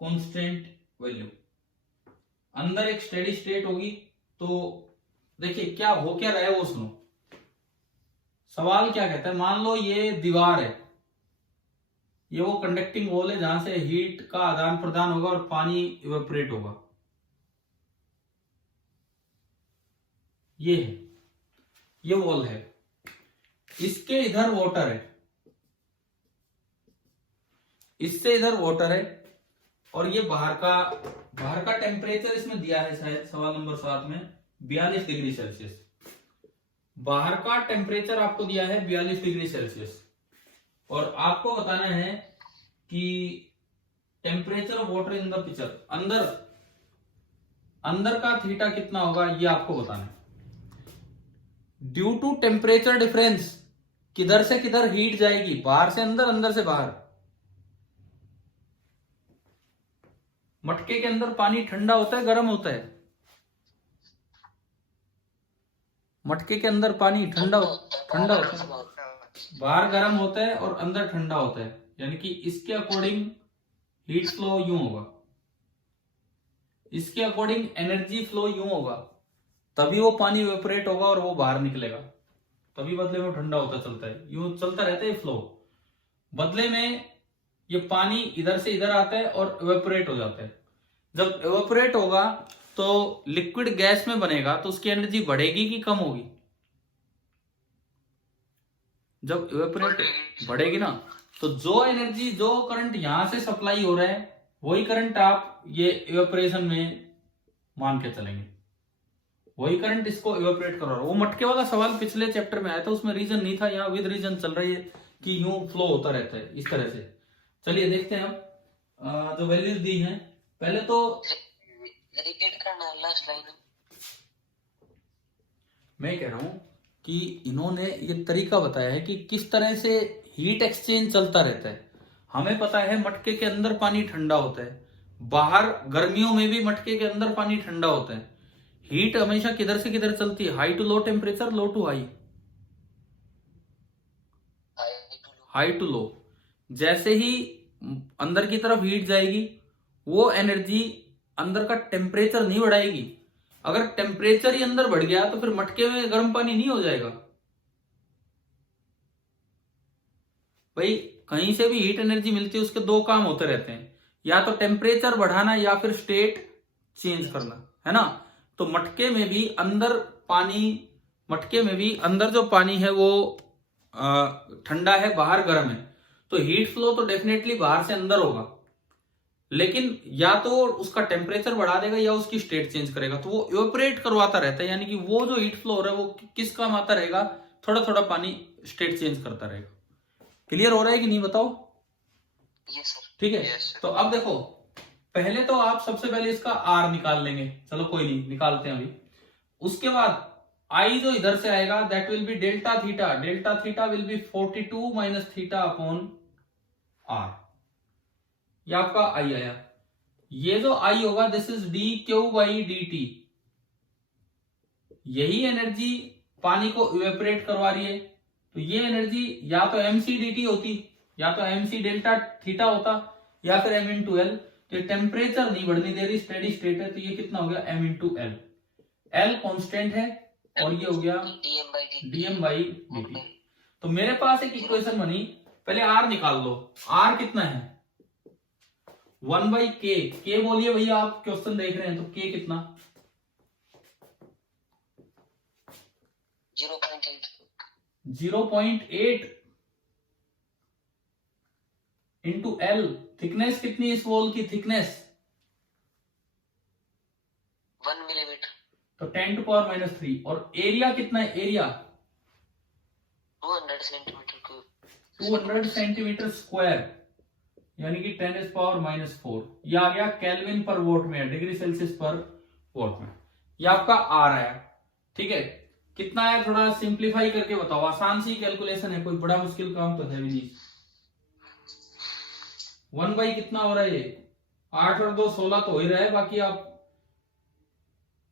constant value. अंदर एक स्टेडी स्टेट होगी। तो देखिए क्या हो क्या रहा है वो सुनो। सवाल क्या कहता है, मान लो ये दीवार है, ये वो कंडक्टिंग वॉल है जहां से हीट का आदान प्रदान होगा और पानी इवेपोरेट होगा। ये है, ये वॉल है, इसके इधर वाटर है, इससे इधर वाटर है, और ये बाहर का टेम्परेचर इसमें दिया है शायद सवाल नंबर 7 में 42 डिग्री सेल्सियस। बाहर का टेम्परेचर आपको दिया है 42 डिग्री सेल्सियस, और आपको बताना है कि temperature of water in the picture, अंदर का थीटा कितना होगा ये आपको बताना है। ड्यू टू टेम्परेचर डिफरेंस किधर से किधर हीट जाएगी, बाहर से अंदर, अंदर से बाहर। मटके के अंदर पानी ठंडा होता है गर्म होता है? मटके के अंदर पानी ठंडा होता है, बाहर गर्म होता है और अंदर ठंडा होता है, यानी कि इसके अकॉर्डिंग हीट फ्लो यूं होगा, इसके अकॉर्डिंग एनर्जी फ्लो यूं होगा, तभी वो पानी इवेपोरेट होगा और वो बाहर निकलेगा, तभी बदले में ठंडा होता चलता है। यूं चलता रहता है फ्लो, बदले में ये पानी इधर से इधर आता है और इवेपोरेट हो जाता है। जब इवेपोरेट होगा तो लिक्विड गैस में बनेगा, तो उसकी एनर्जी बढ़ेगी कि कम होगी? जब इवेपोरेट बढ़ेगी ना, तो जो एनर्जी, जो करंट यहां से सप्लाई हो रहा है वही करंट आप ये इवेपोरेशन में मान के चलेंगे, वही करंट इसको इवेपोरेट कर रहा है। वो मटके वाला सवाल पिछले चैप्टर में आया था, उसमें रीजन नहीं था, यहाँ विद रीजन चल रही है कि यूं फ्लो होता रहता है इस तरह से। चलिए देखते हैं अब जो वैल्यूज दी हैं। पहले तो रिपीट करना लास्ट लाइन। मैं कह रहा हूं कि इन्होंने ये तरीका बताया है कि किस तरह से हीट एक्सचेंज चलता रहता है। हमें पता है मटके के अंदर पानी ठंडा होता है, बाहर गर्मियों में भी मटके के अंदर पानी ठंडा होता है। हीट हमेशा किधर से किधर चलती है, high to low temperature, low to high, high to low. जैसे ही अंदर की तरफ हीट जाएगी वो एनर्जी अंदर का टेम्परेचर नहीं बढ़ाएगी। अगर टेम्परेचर ही अंदर बढ़ गया तो फिर मटके में गर्म पानी नहीं हो जाएगा। भाई कहीं से भी हीट एनर्जी मिलती है, उसके दो काम होते रहते हैं, या तो टेम्परेचर बढ़ाना या फिर स्टेट चेंज करना, है ना। तो मटके में भी अंदर पानी, मटके में भी अंदर जो पानी है वो ठंडा है, बाहर गर्म है, तो हीट फ्लो तो डेफिनेटली बाहर से अंदर होगा, लेकिन या तो उसका टेम्परेचर बढ़ा देगा या उसकी स्टेट चेंज करेगा, तो वो इवेपोरेट करवाता रहता है, यानी कि वो जो हीट फ्लो हो रहा है वो किस काम आता रहेगा, थोड़ा थोड़ा पानी स्टेट चेंज करता रहेगा। क्लियर हो रहा है कि नहीं बताओ? Yes sir. ठीक है। Yes sir. तो अब देखो, पहले तो आप सबसे पहले इसका आर निकाल लेंगे, चलो कोई नहीं, निकालते हैं अभी। उसके बाद आई जो इधर से आएगा that will be delta theta, delta theta will be 42 minus theta upon R, ये आपका आई आया। ये जो आई होगा this is D Q by D T, यही एनर्जी पानी को इवेपोरेट करवा रही है, तो ये एनर्जी या तो एम सी डी टी होती, या तो एम सी डेल्टा थीटा होता, या फिर एम इंटू एल। तो टेम्परेचर नहीं बढ़ने दे रही, स्टेडी स्टेट है, तो ये कितना हो गया M into L, L constant है और ये हो गया डीएम बाई डी टी। तो मेरे पास एक इक्वेशन बनी, पहले आर निकाल लो। आर कितना है 1 बाई के बोलिए भैया, आप क्वेश्चन देख रहे हैं तो के कितना 0.8 इंटू एल। थिकनेस कितनी इस वॉल की, थिकनेस 1 मिलीमीटर, तो 10 टू पावर माइनस 3। और एरिया कितना है, area 200 centimetre cube, 200 centimetre square, यानी कि 10 इज पावर माइनस 4। ये आ गया केल्विन पर वोट में, डिग्री सेल्सियस पर वोट में। ये आपका आर आया। ठीक है, कितना है थोड़ा सिंप्लीफाई करके बताओ, आसान सी कैलकुलेशन है, कोई बड़ा मुश्किल काम तो है भी नहीं। 1 बाई कितना हो रहा है ये 8 और 2 16 तो हो ही रहा है, बाकी आप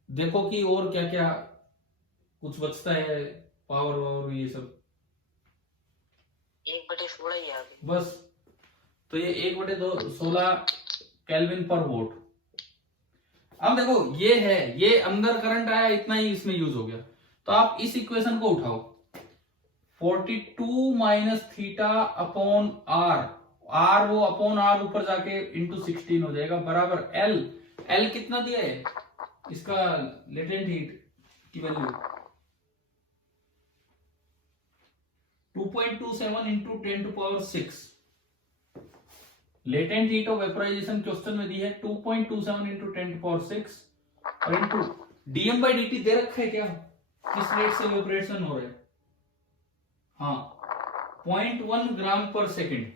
देखो कि और क्या क्या कुछ बचता है, पावर वावर ये सब 1/16 ही आ गई बस। तो ये 1/16 केल्विन पर वोट। अब देखो ये है, ये अंदर करंट आया, इतना ही इसमें यूज हो गया, तो आप इस इक्वेशन को उठाओ, 42 minus theta upon R, R वो अपॉन आर ऊपर जाके इंटू 16 हो जाएगा, बराबर एल। एल कितना दिया है इसका लेटेंट हीट की value 2.27 into 10 to power 6। Latent heat of vaporization question में दी है 2.27 इंटू 10 टू पावर 6 और into dm by D t दे रखा है क्या, किस रेट से वेपोरेशन हो रहा है, हाँ 0.1 gram per second.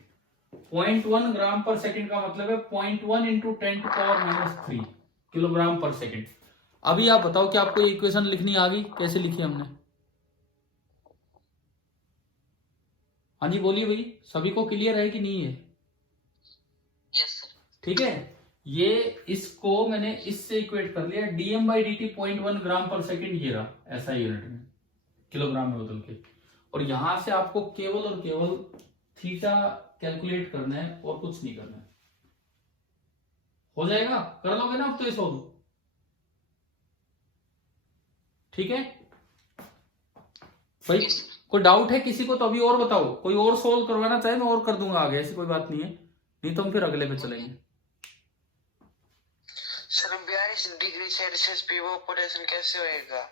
0.1 gram per second का मतलब है 0.1 into 10 to power minus 3 kilogram per second. अभी आप बताओ कि आपको ये इक्वेशन लिखनी आ गई, कैसे लिखी हमने? हाँ जी बोलिए भाई, सभी को क्लियर है कि नहीं है? Yes sir. ठीक है, ये इसको मैंने इससे इक्वेट कर लिया, DM by D T 0.1 gram per second, ये रहा ऐसा यूनिट में, किलोग्राम में बदल के। और यहां से आपको केवल और केवल थीटा कैलकुलेट करना है और कुछ नहीं करना है, हो जाएगा, कर लोगे ना अब तो ये सोल्व। ठीक है भाई, कोई डाउट है किसी को तो अभी और बताओ, कोई और सोल्व करवाना चाहे मैं और कर दूंगा आगे, ऐसी कोई बात नहीं है, नहीं तो हम फिर अगले पे चलेंगे। सर 42 डिग्री सेल्सियस पे इवेपोरेशन कैसे होएगा?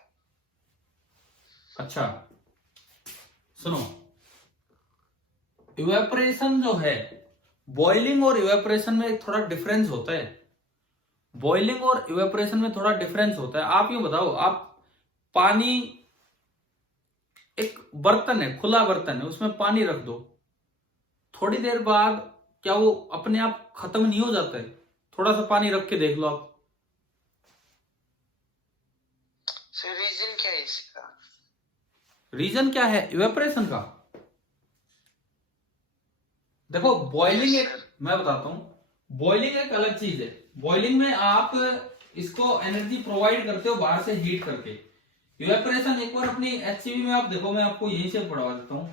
अच्छा सुनो, इवेपोरेशन जो है, बॉइलिंग और इवेपोरेशन में थोड़ा डिफरेंस होता है, बॉइलिंग और इवेपोरेशन में थोड़ा डिफरेंस होता है। आप यूं बताओ, आप पानी, एक बर्तन है, खुला बर्तन है, उसमें पानी रख दो, थोड़ी देर बाद क्या वो अपने आप खत्म नहीं हो जाता है? थोड़ा सा पानी रख के देख लो आप। सर रीजन क्या है इसका? रीजन क्या है इवेपोरेशन का? देखो बॉइलिंग एक, मैं बताता हूं, बॉइलिंग एक अलग चीज है। बॉइलिंग में आप इसको एनर्जी प्रोवाइड करते हो बाहर से हीट करके। इवेपोरेशन एक बार अपनी एचसीवी में आप देखो, मैं आपको यहीं से पढ़वा देता हूं,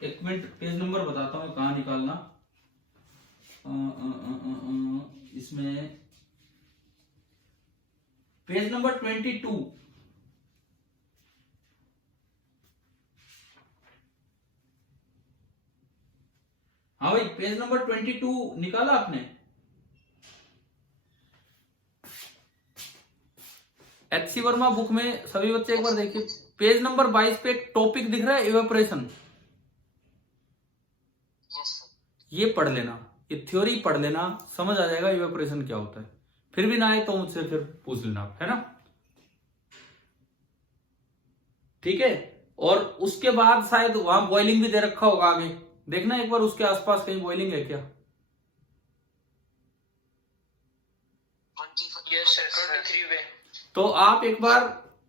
एक मिनट पेज नंबर बताता हूं कहां निकालना। इसमें पेज नंबर 22, हाँ भाई पेज नंबर 22 निकाला आपने? एचसी वर्मा बुक में सभी बच्चे एक बार देखिए, पेज नंबर 22 पे एक टॉपिक दिख रहा है इवेपोरेशन। Yes sir. ये पढ़ लेना, ये थ्योरी पढ़ लेना, समझ आ जाएगा इवेपोरेशन क्या होता है। फिर भी ना आए तो मुझसे फिर पूछ लेना, है ना? ठीक है। और उसके बाद शायद वहां बॉइलिंग भी दे रखा होगा, आगे देखना एक बार उसके आसपास कहीं बॉइलिंग है क्या। यस सर, 23 पे। तो आप एक बार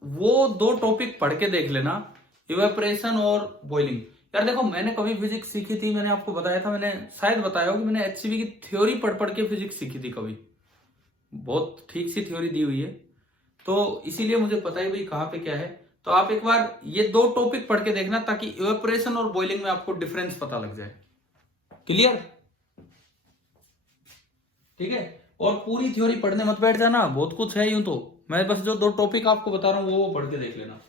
वो दो टॉपिक पढ़ के देख लेना, इवेपोरेशन और बॉइलिंग। यार देखो, मैंने कभी फिजिक्स सीखी थी, मैंने आपको बताया था, मैंने शायद बताया हो कि मैंने एचसीवी की थ्योरी पढ़ पढ़ के फिजिक्स सीखी थी कभी, बहुत ठीक सी थ्योरी दी हुई है, तो इसीलिए मुझे पता है भाई कहाँ पे क्या है। तो आप एक बार ये दो टॉपिक पढ़ के देखना, ताकि इवेपोरेशन और बॉइलिंग में आपको डिफरेंस पता लग जाए। क्लियर? ठीक है। और पूरी थ्योरी पढ़ने मत बैठ जाना, बहुत कुछ है यूं तो, मैं बस जो दो टॉपिक आपको बता रहा हूं वो पढ़ के देख लेना।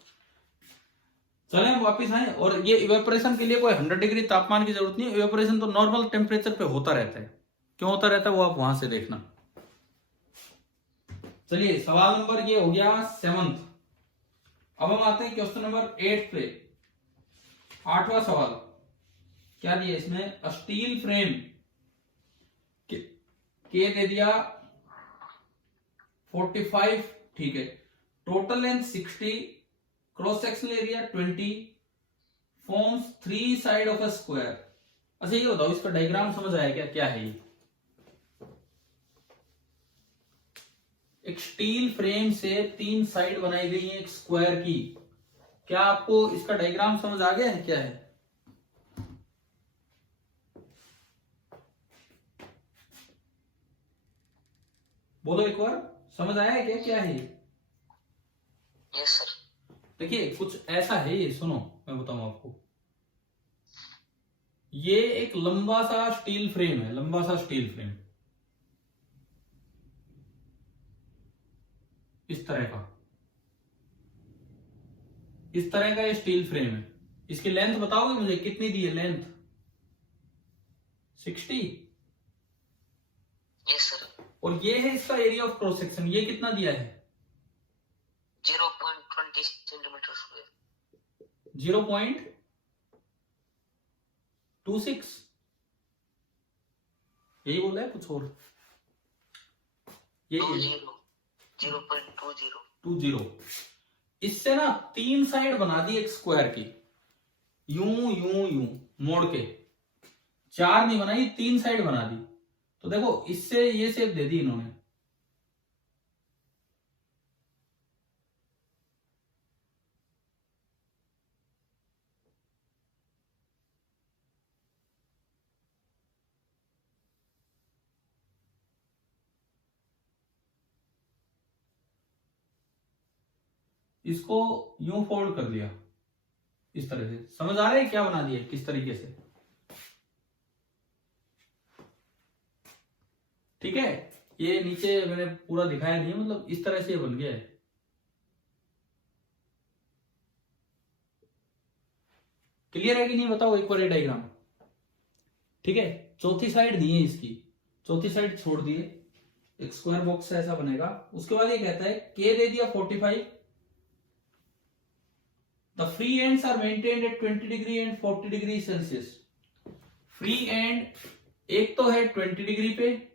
चले हम वापिस आए। और ये इवेपोरेशन के लिए कोई 100 डिग्री तापमान की जरूरत नहीं है, इवेपोरेशन तो नॉर्मल टेम्परेचर पे होता रहता है। क्यों होता रहता है वो आप वहां से देखना। चलिए सवाल नंबर ये हो गया 7th। अब हम आते हैं क्वेश्चन नंबर 8 पे। 8वां सवाल क्या दिया इसमें, स्टील फ्रेम के दे दिया 45, ठीक है, total length 60, cross sectional area 20, forms 3 side of a square. अच्छा ये बताओ, इसका डायग्राम समझ आया क्या, क्या है ये? एक स्टील फ्रेम से 3 साइड बनाई गई है एक स्क्वायर की, क्या आपको इसका डायग्राम समझ आ गया है क्या है? बोलो एक बार, समझ आया है क्या, क्या है ये? Yes sir. देखिए कुछ ऐसा है ये, सुनो मैं बताऊं आपको। ये एक लंबा सा स्टील फ्रेम है, लंबा सा स्टील फ्रेम इस तरह का, इस तरह का ये स्टील फ्रेम है। इसकी लेंथ बताओगे मुझे कितनी दी है लेंथ? 60। Yes sir. और ये है इसका एरिया ऑफ क्रॉस सेक्शन, ये कितना दिया है? 0.20 सेंटीमीटर स्क्वायर। 0.26, यही बोला है कुछ और? यही है 0.20। इससे ना 3 साइड बना दी एक स्क्वायर की, यूं यूं यूं मोड़ के, 4 नहीं बनाई, 3 साइड बना दी। तो देखो इससे ये शेप दे दी इन्होंने, इसको यूं फोल्ड कर दिया इस तरह से। समझ आ रहा है क्या बना दिया किस तरीके से? ठीक है। ये नीचे मैंने पूरा दिखाया नहीं, मतलब इस तरह से बन गया है। क्लियर है कि नहीं बताओ एक बार ये डायग्राम। ठीक है, चौथी साइड दी है इसकी, चौथी साइड छोड़ दिए, एक स्क्वायर बॉक्स ऐसा बनेगा। उसके बाद ये कहता है के दे दिया 45, the free ends are maintained at 20 degree and 40 degree Celsius. Free end एक तो है 20 डिग्री पे,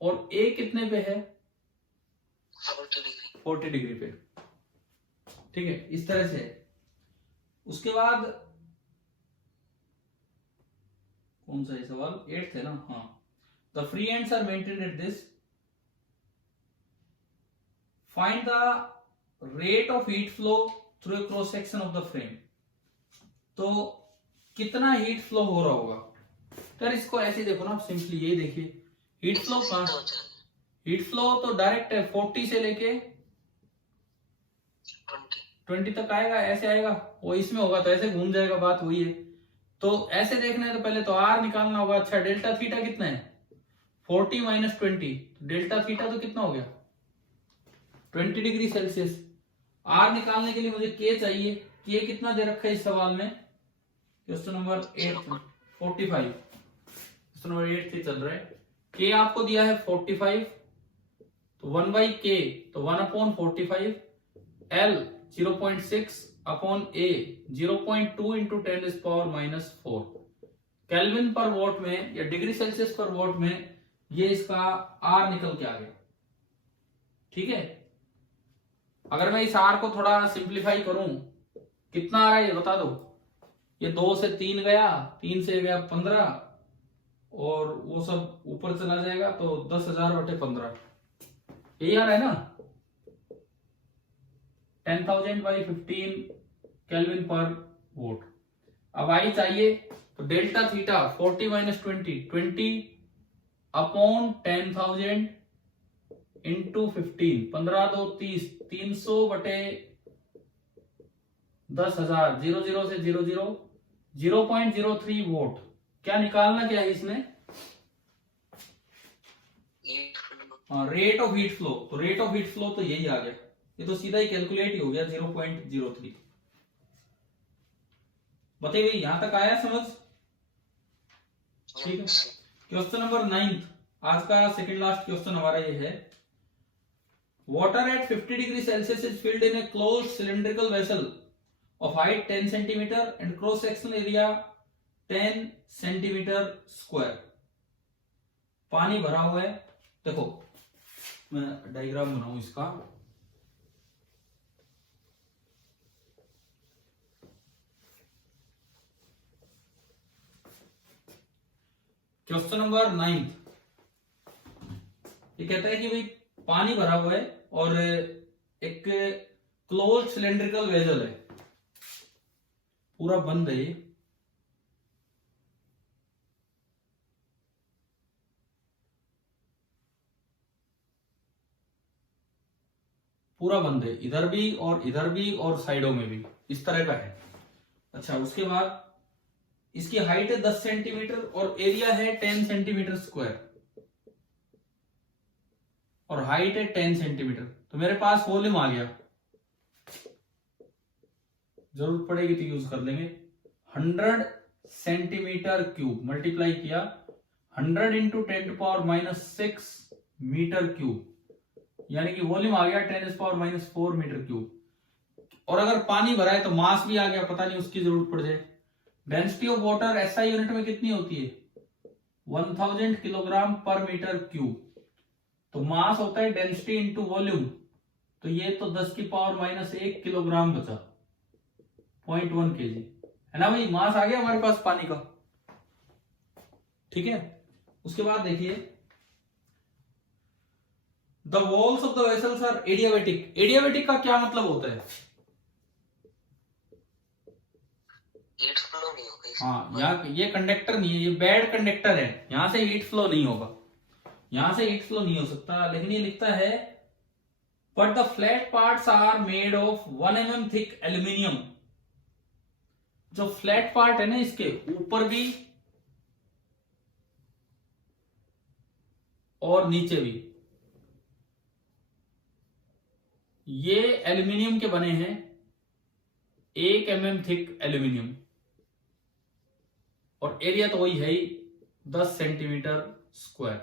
और एक कितने पे है? 40 डिग्री पे। ठीक है, इस तरह से है। उसके बाद कौन सा है सवाल, 8 है ना? हाँ, the free ends are maintained at this, find the rate of heat flow through cross section of the frame. तो कितना हीट फ्लो हो रहा होगा? तो इसको ऐसे देखो ना आप, सिंपली ये देखिए, हीट फ्लो कहां, हीट फ्लो तो डायरेक्ट है 40 से लेके 20 तक आएगा, ऐसे आएगा, वो इसमें होगा तो ऐसे घूम जाएगा, बात वही है। तो ऐसे देखना है तो पहले तो आर निकालना होगा। अच्छा, डेल्टा थीटा कितना है? 40 माइनस 20, डेल्टा थीटा तो कितना हो गया? 20 डिग्री सेल्सियस। आर निकालने के लिए मुझे के चाहिए, के कितना दे रखा है इस सवाल में? क्वेश्चन नंबर 8 45, क्वेश्चन नंबर 8 से चल रहा है। के आपको दिया है 45, तो 1 बाई के, तो 1/45, L 0.6 upon A 0.2 into 10⁻⁻⁴ kelvin पर वोट में या डिग्री सेल्सियस पर वोट में ये इसका R निकल के आ गया। ठीक है, अगर मैं इस R को थोड़ा सिंप्लीफाई करूं, कितना आ रहा है ये बता दो। ये 2 से 3 गया, 3 से गया 15 और वो सब ऊपर चला जाएगा तो 10,000/15 यही आ रहा है ना, 10,000/15 केल्विन पर वोट। अब आई चाहिए तो डेल्टा थीटा 40 - 20 अपॉन 10,000 इंटू 15, 15 2 30, 300/10,000, 00 से 00, 0.03 वोट। क्या निकालना क्या है इसमें? Rate of heat flow. तो रेट ऑफ हीट फ्लो तो यही आ गया, ये तो सीधा ही कैलकुलेट ही हो गया 0.03। बताइए यहां तक आया समझ? ठीक है, क्वेश्चन नंबर 9, आज का सेकंड लास्ट क्वेश्चन हमारा ये है। Water at 50 degree Celsius is filled in a closed cylindrical vessel of height 10 centimetre and cross sectional area 10 centimetre square. पानी भरा हुआ है, देखो मैं डायग्राम बनाऊं इसका। क्वेश्चन नंबर 9 ये कहता है कि भाई पानी भरा हुआ है और एक क्लोज सिलेंड्रिकल वेसल है, पूरा बंद है ये। पूरा बंद है, इधर भी और साइडों में भी इस तरह का है। अच्छा, उसके बाद इसकी हाइट है 10 सेंटीमीटर और एरिया है 10 सेंटीमीटर स्क्वायर और हाइट है 10 सेंटीमीटर। तो मेरे पास वॉल्यूम आ गया, जरूरत पड़ेगी तो यूज कर लेंगे। 100 सेंटीमीटर क्यूब मल्टीप्लाई किया 100 इंटू 10⁻⁻6 मीटर क्यूब, यानी कि वॉल्यूम आ गया 10⁻⁻4 मीटर क्यूब। और अगर पानी भरा है तो मास भी आ गया, पता नहीं उसकी जरूरत पड़ जाए। Density of water SI unit में कितनी होती है? 1000 किलोग्राम पर मीटर क्यूब। तो मास होता है डेंसिटी इंटू वॉल्यूम, तो ये तो 10⁻⁻1 किलोग्राम बचा, 0.1 kg है ना भाई। मास आ गया हमारे पास पानी का। ठीक है, उसके बाद देखिए the walls of the vessels are adiabatic. Adiabatic का क्या मतलब होता है? हीट फ्लो नहीं होगा। हाँ, यहाँ ये कंडक्टर नहीं है, ये बेड कंडक्टर है, यहां से हीट फ्लो नहीं होगा, यहां से हीट फ्लो नहीं हो सकता। लेकिन ये लिखता है but the flat parts are made of 1 mm thick aluminium. जो फ्लैट पार्ट है ना, इसके ऊपर भी और नीचे भी ये एल्यूमिनियम के बने हैं, 1 mm थिक एल्यूमिनियम, और एरिया तो वही है ही 10 सेंटीमीटर स्क्वायर।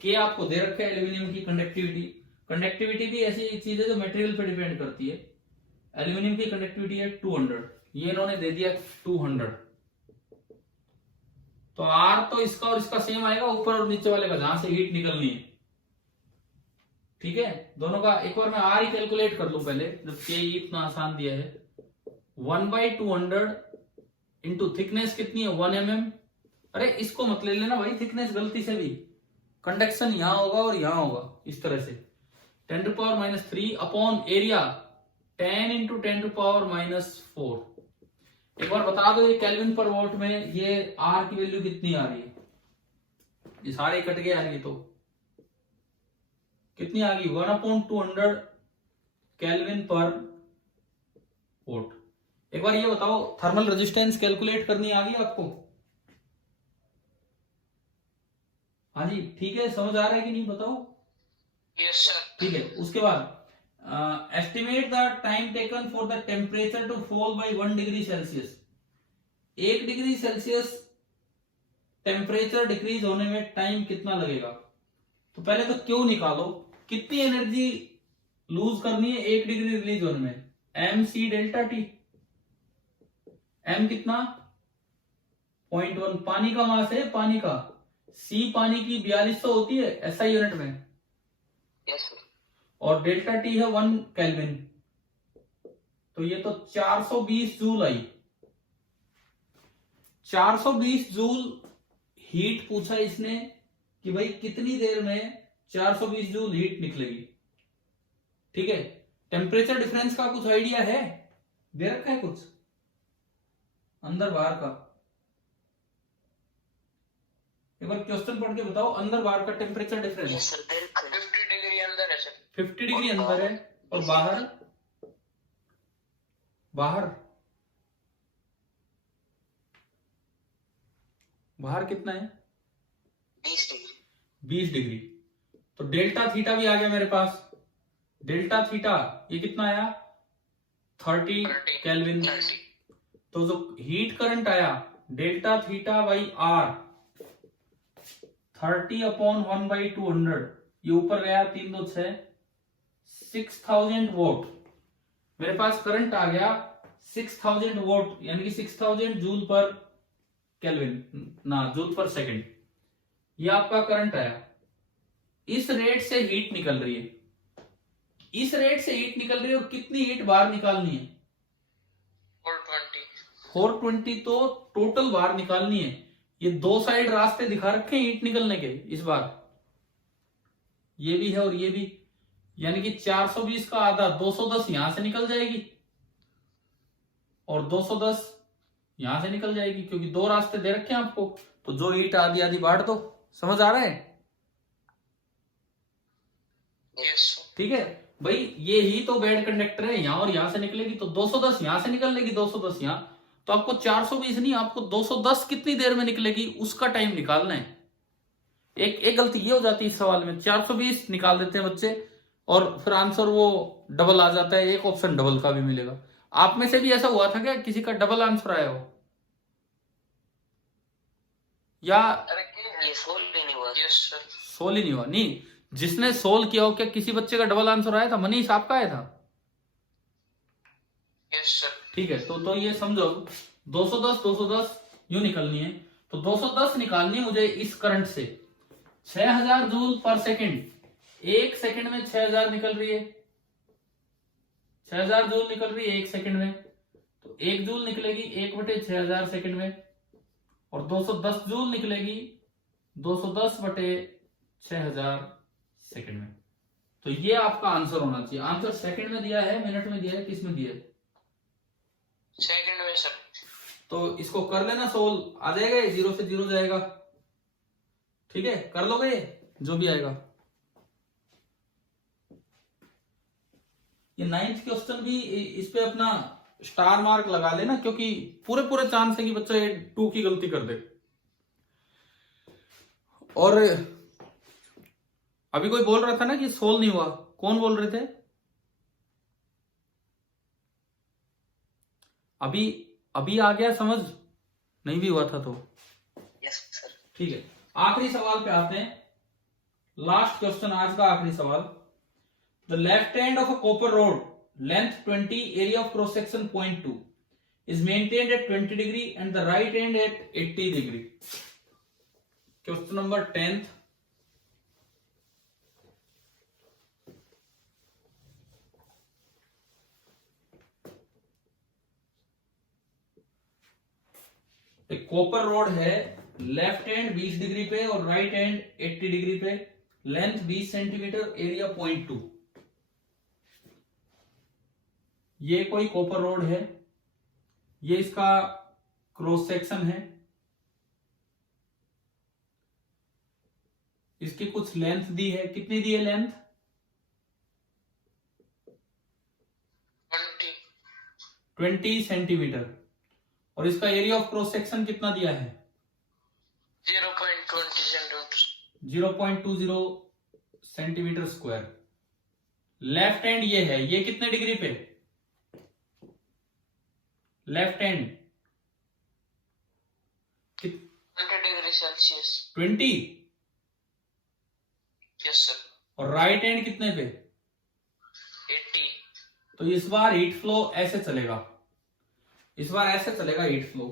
के आपको दे रखे एल्यूमिनियम की कंडक्टिविटी। कंडक्टिविटी भी ऐसी चीज है जो मटेरियल पर डिपेंड करती है। एल्यूमिनियम की कंडक्टिविटी है 200, ये इन्होंने दे दिया 200। तो आर तो इसका और इसका सेम आएगा, ऊपर और नीचे वाले का, जहां से हीट निकलनी है। ठीक है, दोनों का एक बार मैं आर ही कैलकुलेट कर लूं पहले, जब के इतना आसान दिया है। 1/200 इंटू थिकनेस कितनी है 1 mm। अरे इसको मत ले लेना भाई थिकनेस गलती से भी, कंडक्शन यहां होगा और यहां होगा इस तरह से। 10⁻³ अपॉन एरिया 10 इंटू 10⁻⁻4। एक बार बता दो ये केल्विन पर वोल्ट में ये आर की वैल्यू कितनी आ रही है? ये सारे कट गए यार, ये तो कितनी आ गई? 1/200 केल्विन पर वोल्ट। एक बार ये बताओ थर्मल रेजिस्टेंस कैलकुलेट करनी आ गई आपको? हाँ जी, ठीक है, समझ आ रहा है कि नहीं बताओ? Yes sir. ठीक है, उसके बाद estimate the time taken for the temperature to fall by 1 degree Celsius. 1 degree Celsius temperature decrease होने में टाइम कितना लगेगा? तो पहले तो क्यों निकालो, कितनी एनर्जी लूज करनी है 1 डिग्री रिलीज होने में, M C delta T. M कितना 0.1 पानी का मास है, पानी का। सी पानी की 4200 होती है एसआई यूनिट में, यस सर। और डेल्टा टी है 1 केल्विन। तो ये तो 420 जूल आई। 420 जूल हीट पूछा इसने कि भाई कितनी देर में 420 जूल हीट निकलेगी। ठीक है, टेम्परेचर डिफरेंस का कुछ आइडिया है? दे रखा है कुछ अंदर बाहर का? एक बार क्वेश्चन पढ़ के बताओ, अंदर बाहर का temperature difference. Yes sir, 50 degree अंदर है सर। 50 डिग्री अंदर है, और बाहर बाहर बाहर कितना है? 20 डिग्री। 20 डिग्री। तो डेल्टा थीटा भी आ गया मेरे पास। डेल्टा थीटा ये कितना आया? 30 केल्विन। तो जो हीट करंट आया डेल्टा थीटा बाई आर 30/1/200, ये ऊपर गया 3 2 6 6000 वोल्ट। मेरे पास करंट आ गया 6000 वोल्ट, यानी कि 6000 जूल पर केल्विन ना जूल पर सेकंड। ये आपका करंट आया। इस रेट से हीट निकल रही है, इस रेट से हीट निकल रही है, और कितनी हीट बाहर निकालनी है? 420 तो टोटल बाहर निकालनी है। ये दो साइड रास्ते दिखा रखे हैं हीट निकलने के इस बार, ये भी है और ये भी, यानी कि 420 का आधा 210 यहां से निकल जाएगी, और 210 यहां से निकल जाएगी, क्योंकि दो रास्ते दे रखे हैं आपको। तो जो हीट आधी आधी बांट दो। समझ आ रहा है? यस। ठीक है भाई, ये ही तो बेड कंडक्टर है, यहां और यहां से निकलेगी, तो 210 यहां से निकल लेगी, 210 यहां। तो आपको 420 नहीं, आपको 210 कितनी देर में निकलेगी उसका टाइम निकालना है। एक गलती ये हो जाती है इस सवाल में, 420 निकाल देते हैं बच्चे, और फिर आंसर वो डबल आ जाता है। एक ऑप्शन डबल का भी मिलेगा। आप में से भी ऐसा हुआ था क्या, किसी का डबल आंसर आया हो? या ये सोल्व भी नहीं हुआ? Yes sir. सोल ही नहीं हुआ? नहीं, जिसने सोल्व किया हो, क्या किसी बच्चे का डबल आंसर आया था? मनीष, आपका आया था? Yes sir. ठीक है, तो ये समझो 210 यूं निकलनी है। तो 210 निकालनी है मुझे इस करंट से। 6000 जूल पर सेकंड, एक सेकंड में 6000 निकल रही है। 6000 जूल निकल रही है एक सेकंड में, तो 1 जूल निकलेगी 1/6000 सेकंड में, और 210 जूल निकलेगी 210/6000 सेकंड में। तो ये आपका आंसर होना चाहिए। आंसर सेकंड में दिया है, मिनट में दिया है, किस में दिया है? सेकंड में सर। तो इसको कर लेना सोल्व, आ जाएगा, 0 से 0 जाएगा। ठीक है, कर लोगे जो भी आएगा। ये 9th क्वेश्चन भी इस पे अपना स्टार मार्क लगा लेना, क्योंकि पूरे चांस है कि बच्चा ये 2 की गलती कर दे। और अभी कोई बोल रहा था ना कि सोल्व नहीं हुआ, कौन बोल रहे थे? अभी आ गया समझ? नहीं भी हुआ था तो? Yes sir. ठीक है, आखिरी सवाल पे आते हैं। लास्ट क्वेश्चन आज का आखिरी सवाल। The left end of a copper road, length 20, area of cross section 0.2 is maintained at 20 degree and the right end at 80 degree. Question number 10th. एक कॉपर रोड है, लेफ्ट एंड 20 डिग्री पे और राइट एंड 80 डिग्री पे, लेंथ 20 सेंटीमीटर, एरिया 0.2। ये कोई कॉपर रोड है, ये इसका क्रॉस सेक्शन है, इसकी कुछ लेंथ दी है। कितनी दी है लेंथ? 20 सेंटीमीटर। और इसका एरिया ऑफ क्रॉस सेक्शन कितना दिया है? 0.20 centimetre. 0.20 centimetre square. Left hand ये है, ये कितने डिग्री पे? Left hand 20 degree Celsius. 20। Yes sir. और राइट हैंड कितने पे? तो इस बार हीट फ्लो ऐसे चलेगा, इस बार ऐसे चलेगा हीट फ्लो।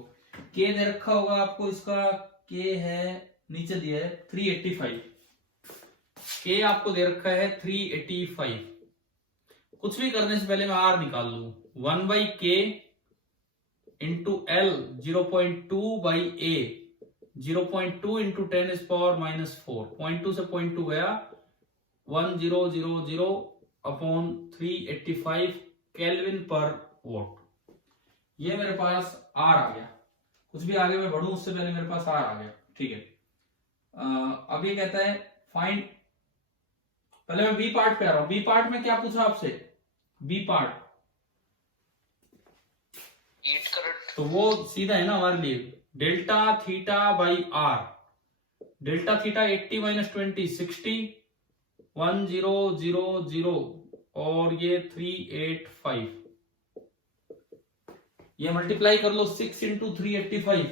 के दे रखा होगा आपको, इसका के है नीचे दिया है 385, के आपको दे रखा है 385। कुछ भी करने से पहले मैं आर निकाल लू, 1/k into L 0.2 by A, 0.2 into 10⁻⁻⁴, 0.2 से 0.2 गया, 1000 अपॉन 385 केल्विन पर वॉट। ये मेरे पास आर आ गया। कुछ भी आगे मैं बढ़ूं उससे पहले मेरे पास आर आ गया, ठीक है। अब ये कहता है फाइंड, पहले मैं बी पार्ट पे आ रहा हूं। बी पार्ट में क्या पूछा आपसे, बी पार्ट हीट करंट, तो वो सीधा है ना हमारे लिए, delta theta by R. Delta theta 80 - 20 60, 1000 और ये 385, ये मल्टीप्लाई कर लो 6 इंटू 385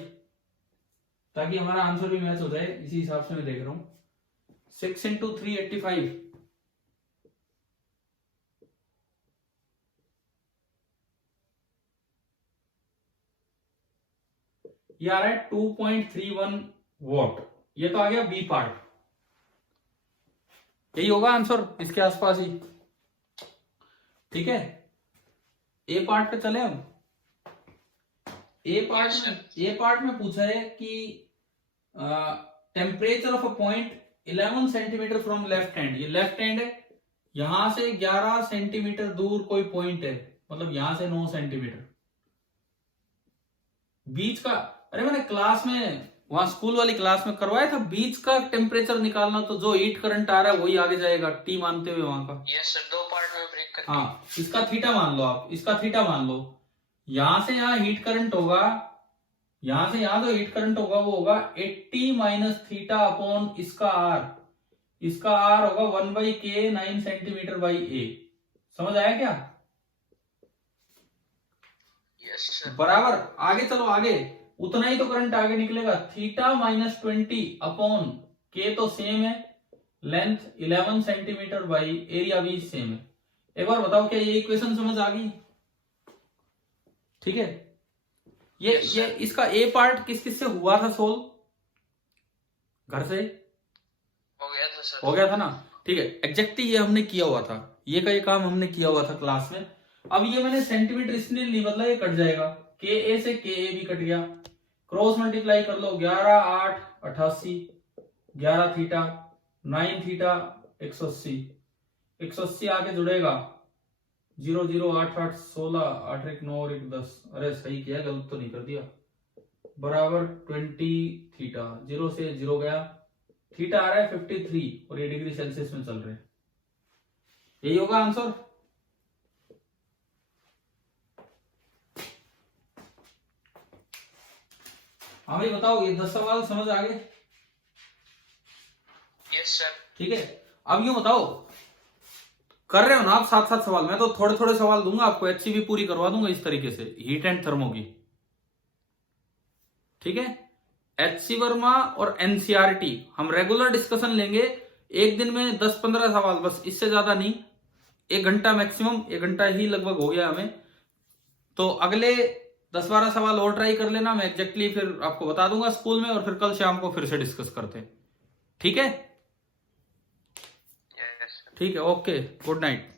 ताकि हमारा आंसर भी मैच हो जाए। इसी हिसाब से मैं देख रहा हूं, 6 इंटू 385 ये आ रहा है 2.31 वॉट। ये तो आ गया बी पार्ट, यही होगा आंसर, इसके आसपास ही, ठीक है। ए पार्ट पे चले हम। ए पार्ट में पूछा है कि temperature of a point 11 centimetre from left hand. ये लेफ्ट हैंड है, यहां से 11 सेंटीमीटर दूर कोई पॉइंट है, मतलब यहां से 9 सेंटीमीटर। बीच का, अरे मैंने क्लास में वहां स्कूल वाली क्लास में करवाया था, बीच का टेम्परेचर निकालना, तो जो हीट करंट आ रहा है वही आगे जाएगा, टी मानते हुए वहां का। यस सर, 2 पार्ट में ब्रेक करके। हाँ, इसका थीटा मान लो आप, इसका थीटा मान लो। यहां से यहां हीट करंट होगा, यहां से यहां जो हीट करंट होगा वो होगा 80 माइनस थीटा अपॉन इसका आर। इसका आर होगा 1/k 9 सेंटीमीटर बाई ए। समझ आया क्या? Yes sir. बराबर, आगे चलो, आगे उतना ही तो करंट आगे निकलेगा। थीटा -20 अपॉन के तो सेम है, लेंथ 11 सेंटीमीटर बाई एरिया भी सेम है। एक बार बताओ क्या ये इक्वेशन समझ आ गई? ठीक है, ये इसका ए पार्ट किस किस से हुआ था सोल्व? घर से हो गया था सर, हो गया था ना, ठीक है। एग्जैक्टली ये हमने किया हुआ था, ये का ये काम हमने किया हुआ था क्लास में। अब ये मैंने सेंटीमीटर इसलिए नहीं बदला, ये कट जाएगा, के ए से के ए भी कट गया, क्रॉस मल्टीप्लाई कर लो, 11 8 88, 11 थीटा 9 थीटा 180, 180 आके जुड़ेगा 0 0 8 8 16 8 1 9 और 1 10। अरे सही किया, गलत तो नहीं कर दिया, बराबर 20 थीटा। 0 से 0 गया, थीटा आ रहा है 53 और ये डिग्री सेल्सियस में चल रहे हैं। यही होगा आंसर। हाँ भाई बताओ, ये 10 सवाल समझ आ गए? Yes sir. ठीक है, अब यूं बताओ, कर रहे हो ना आप साथ साथ सवाल? मैं तो थोड़े थोड़े सवाल दूंगा आपको, एचसीवी पूरी करवा दूंगा इस तरीके से, हीट एंड थर्मो की, ठीक है। एचसी वर्मा और एनसीईआरटी हम रेगुलर डिस्कशन लेंगे, एक दिन में 10-15 सवाल बस, इससे ज्यादा नहीं, 1 घंटा मैक्सिमम, 1 घंटा ही लगभग हो गया हमें। तो अगले 10-12 सवाल और ट्राई कर लेना, मैं एग्जैक्टली फिर आपको बता दूंगा स्कूल में, और फिर कल शाम को फिर से डिस्कस करते हैं, ठीक है? Yes sir. ठीक है, ओके, गुड नाइट।